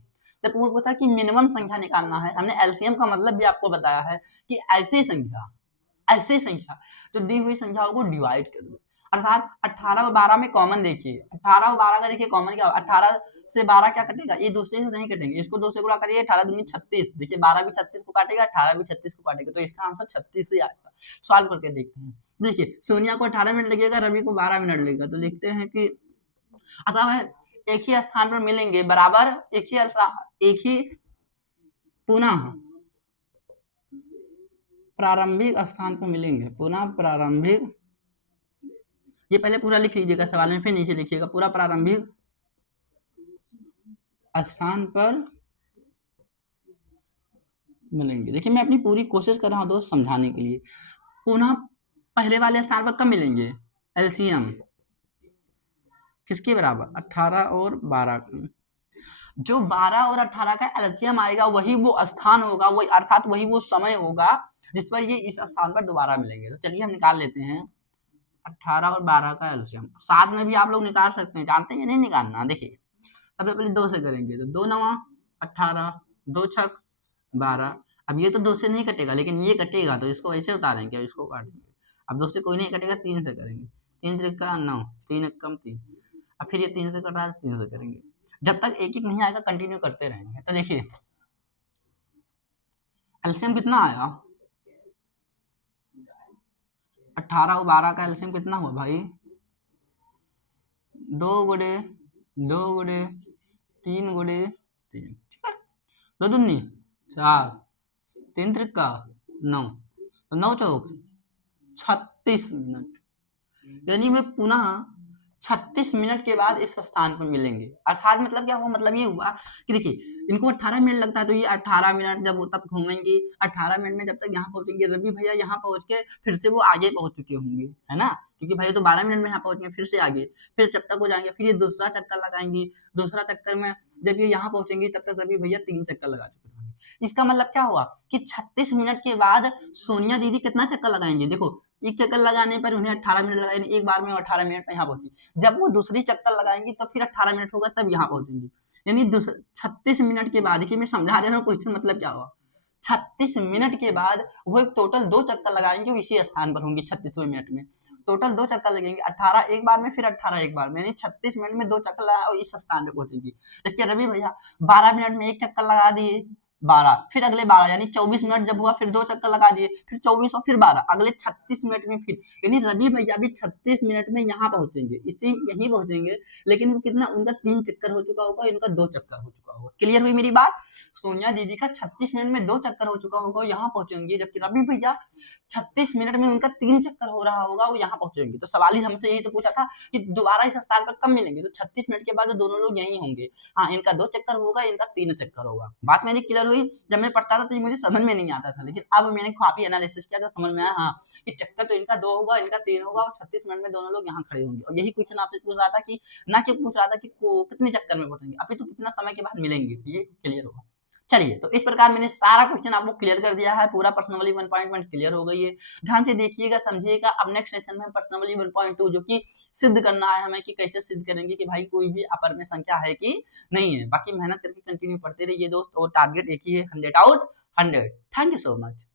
जब वो बोलता है कि मिनिमम संख्या निकालना है, हमने एलसीएम का मतलब भी आपको बताया है कि ऐसी संख्या जो दी हुई संख्याओं को डिवाइड कर दो। अर्थात 18 और 12 में कॉमन देखिए, 18 और 12 का देखिए कॉमन क्या होगा, 18 से 12 क्या कटेगा, ये दूसरे से नहीं कटेंगे, इसको 2 से गुणा करिए, 18 दूनी 36, देखिए 12 भी 36 को काटेगा, 18 भी 36 को काटेगा, तो इसका आंसर 36 ही आएगा। सॉल्व करके देखते हैं। देखिए सोनिया को 18 मिनट लगेगा, रवि को 12 मिनट लगेगा, तो लिखते हैं कि अतः एक ही स्थान पर मिलेंगे बराबर एक ही पुनः प्रारंभिक स्थान पर मिलेंगे, पुनः प्रारंभिक, ये पहले पूरा लिख लीजिएगा सवाल में, फिर नीचे लिखिएगा पूरा प्रारंभिक स्थान पर मिलेंगे। देखिए मैं अपनी पूरी कोशिश कर रहा हूँ दोस्त समझाने के लिए। पुनः पहले वाले स्थान पर कब मिलेंगे? एलसीएम किसके बराबर? 18 और 12 का। जो 12 और 18 का एलसीएम आएगा वही वो स्थान होगा, वही अर्थात वही वो समय होगा जिस पर ये इस स्थान पर दोबारा मिलेंगे। तो चलिए हम निकाल लेते हैं 18 और 12 का एलसीएम। साथ में भी आप लोग निकाल सकते हैं, जानते हैं नहीं निकालना। देखिए सबसे पहले 2 से करेंगे, तो 2 9 18, 2 6 12। अब ये तो 2 से नहीं कटेगा, लेकिन ये कटेगा, तो इसको ऐसे उतारेंगे, इसको काटेंगे। अब 2 से कोई नहीं कटेगा, 3 से करेंगे, 3 3 का 9, 3 1 3। अब फिर ये 3 से कट रहा है, 3 से करेंगे, जब तक एक एक नहीं आएगा कंटिन्यू करते रहेंगे। तो देखिए एलसीएम कितना आया? 18 और 12 का एलसीएम कितना हुआ भाई? 2 गुणे 2 गुणे 3 गुणे 3, ठीक है, 2 दूनी 4, 3 त्रिका 9, तो 9 चौक 36 मिनट, यानी वे पुनः 36 मिनट के बाद इस स्थान पर मिलेंगे। अर्थात मतलब क्या हुआ? मतलब ये हुआ कि देखिए इनको 18 मिनट लगता है, तो ये 18 मिनट जब तक घूमेंगे, 18 मिनट में जब तक यहाँ पहुंचेंगे, रवि भैया यहाँ पहुंच के फिर से वो आगे पहुंच चुके होंगे, है ना, क्योंकि भैया तो 12 मिनट में यहाँ पहुंच गए, फिर से आगे, फिर जब तक हो जाएंगे, फिर ये दूसरा चक्कर लगाएंगे, दूसरा चक्कर में जब ये यहाँ पहुंचेंगे तब तक रवि भैया 3 चक्कर लगा चुके होंगे। इसका मतलब क्या हुआ कि 36 मिनट के बाद सोनिया दीदी कितना चक्कर लगाएंगे? देखो एक चक्कर लगाने पर उन्हें 18 मिनट लगे, एक बार में 18 मिनट में यहाँ पहुंची। जब वो दूसरी चक्कर लगाएंगी तो फिर 18 मिनट होगा तब यहाँ पहुंचेंगी। यानी 36 मिनट के बाद, देखिए मैं समझा दे रहा हूँ क्वेश्चन मतलब क्या हुआ। 36 मिनट के बाद वो एक टोटल 2 चक्कर लगाएंगे, वो इसी स्थान पर होंगी 36वें मिनट में। टोटल 2 चक्कर लगेंगे, 18 एक बार में, फिर 18 एक बार में, यानी 36 मिनट में 2 चक्कर लगा और इस स्थान पे पहुंचेंगी। देखिए रवि भैया 12 मिनट में एक चक्कर लगा दिए, 12, फिर अगले 12 यानी 24 मिनट जब हुआ फिर 2 चक्कर लगा दिए, फिर 24 और फिर 12, अगले 36 मिनट में फिर, यानी रवि भैया भी 36 मिनट में यहाँ पहुंचेंगे, इसी यहीं पहुंचेंगे। लेकिन वो कितना, उनका 3 चक्कर हो चुका होगा, इनका 2 चक्कर हो चुका होगा। क्लियर हुई मेरी बात? सोनिया दीदी का 36 मिनट में 2 चक्कर हो चुका होगा, यहाँ पहुंचेंगे, जबकि रवि भैया 36 मिनट में उनका 3 चक्कर हो रहा होगा, वो यहाँ पहुंचेंगे। तो सवाल ही हमसे यही तो पूछा था कि दोबारा इस स्थान पर कब मिलेंगे, तो 36 मिनट के बाद दोनों लोग यहीं होंगे। हाँ, इनका 2 चक्कर होगा, इनका 3 चक्कर होगा। बात मेरी क्लियर हुई? जब मैं पढ़ता था तो ये मुझे समझ में नहीं आता था, लेकिन अब मैंने काफी एनालिसिस किया तो समझ में आया, हाँ कि चक्कर तो इनका 2 होगा, इनका 3 होगा, और 36 मिनट में दोनों लोग यहाँ खड़े होंगे। और यही क्वेश्चन आपसे पूछ रहा था कि ना कि पूछ रहा था कि कितने चक्कर में पहुंचेंगे, अभी तो कितना समय के बाद मिलेंगे, तो ये क्लियर होगा। चलिए, तो इस प्रकार मैंने सारा क्वेश्चन आपको क्लियर कर दिया है, पूरा पर्सनली 1.1 क्लियर हो गई है। ध्यान से देखिएगा, समझिएगा। अब नेक्स्ट सेक्शन में पर्सनली 1.2 जो कि सिद्ध करना है हमें, कि कैसे सिद्ध करेंगे कि भाई कोई भी अपर में संख्या है कि नहीं है। बाकी मेहनत करके कंटिन्यू पढ़ते रहिए दोस्त, और टारगेट एक ही है, 100 out 100। Thank you so much.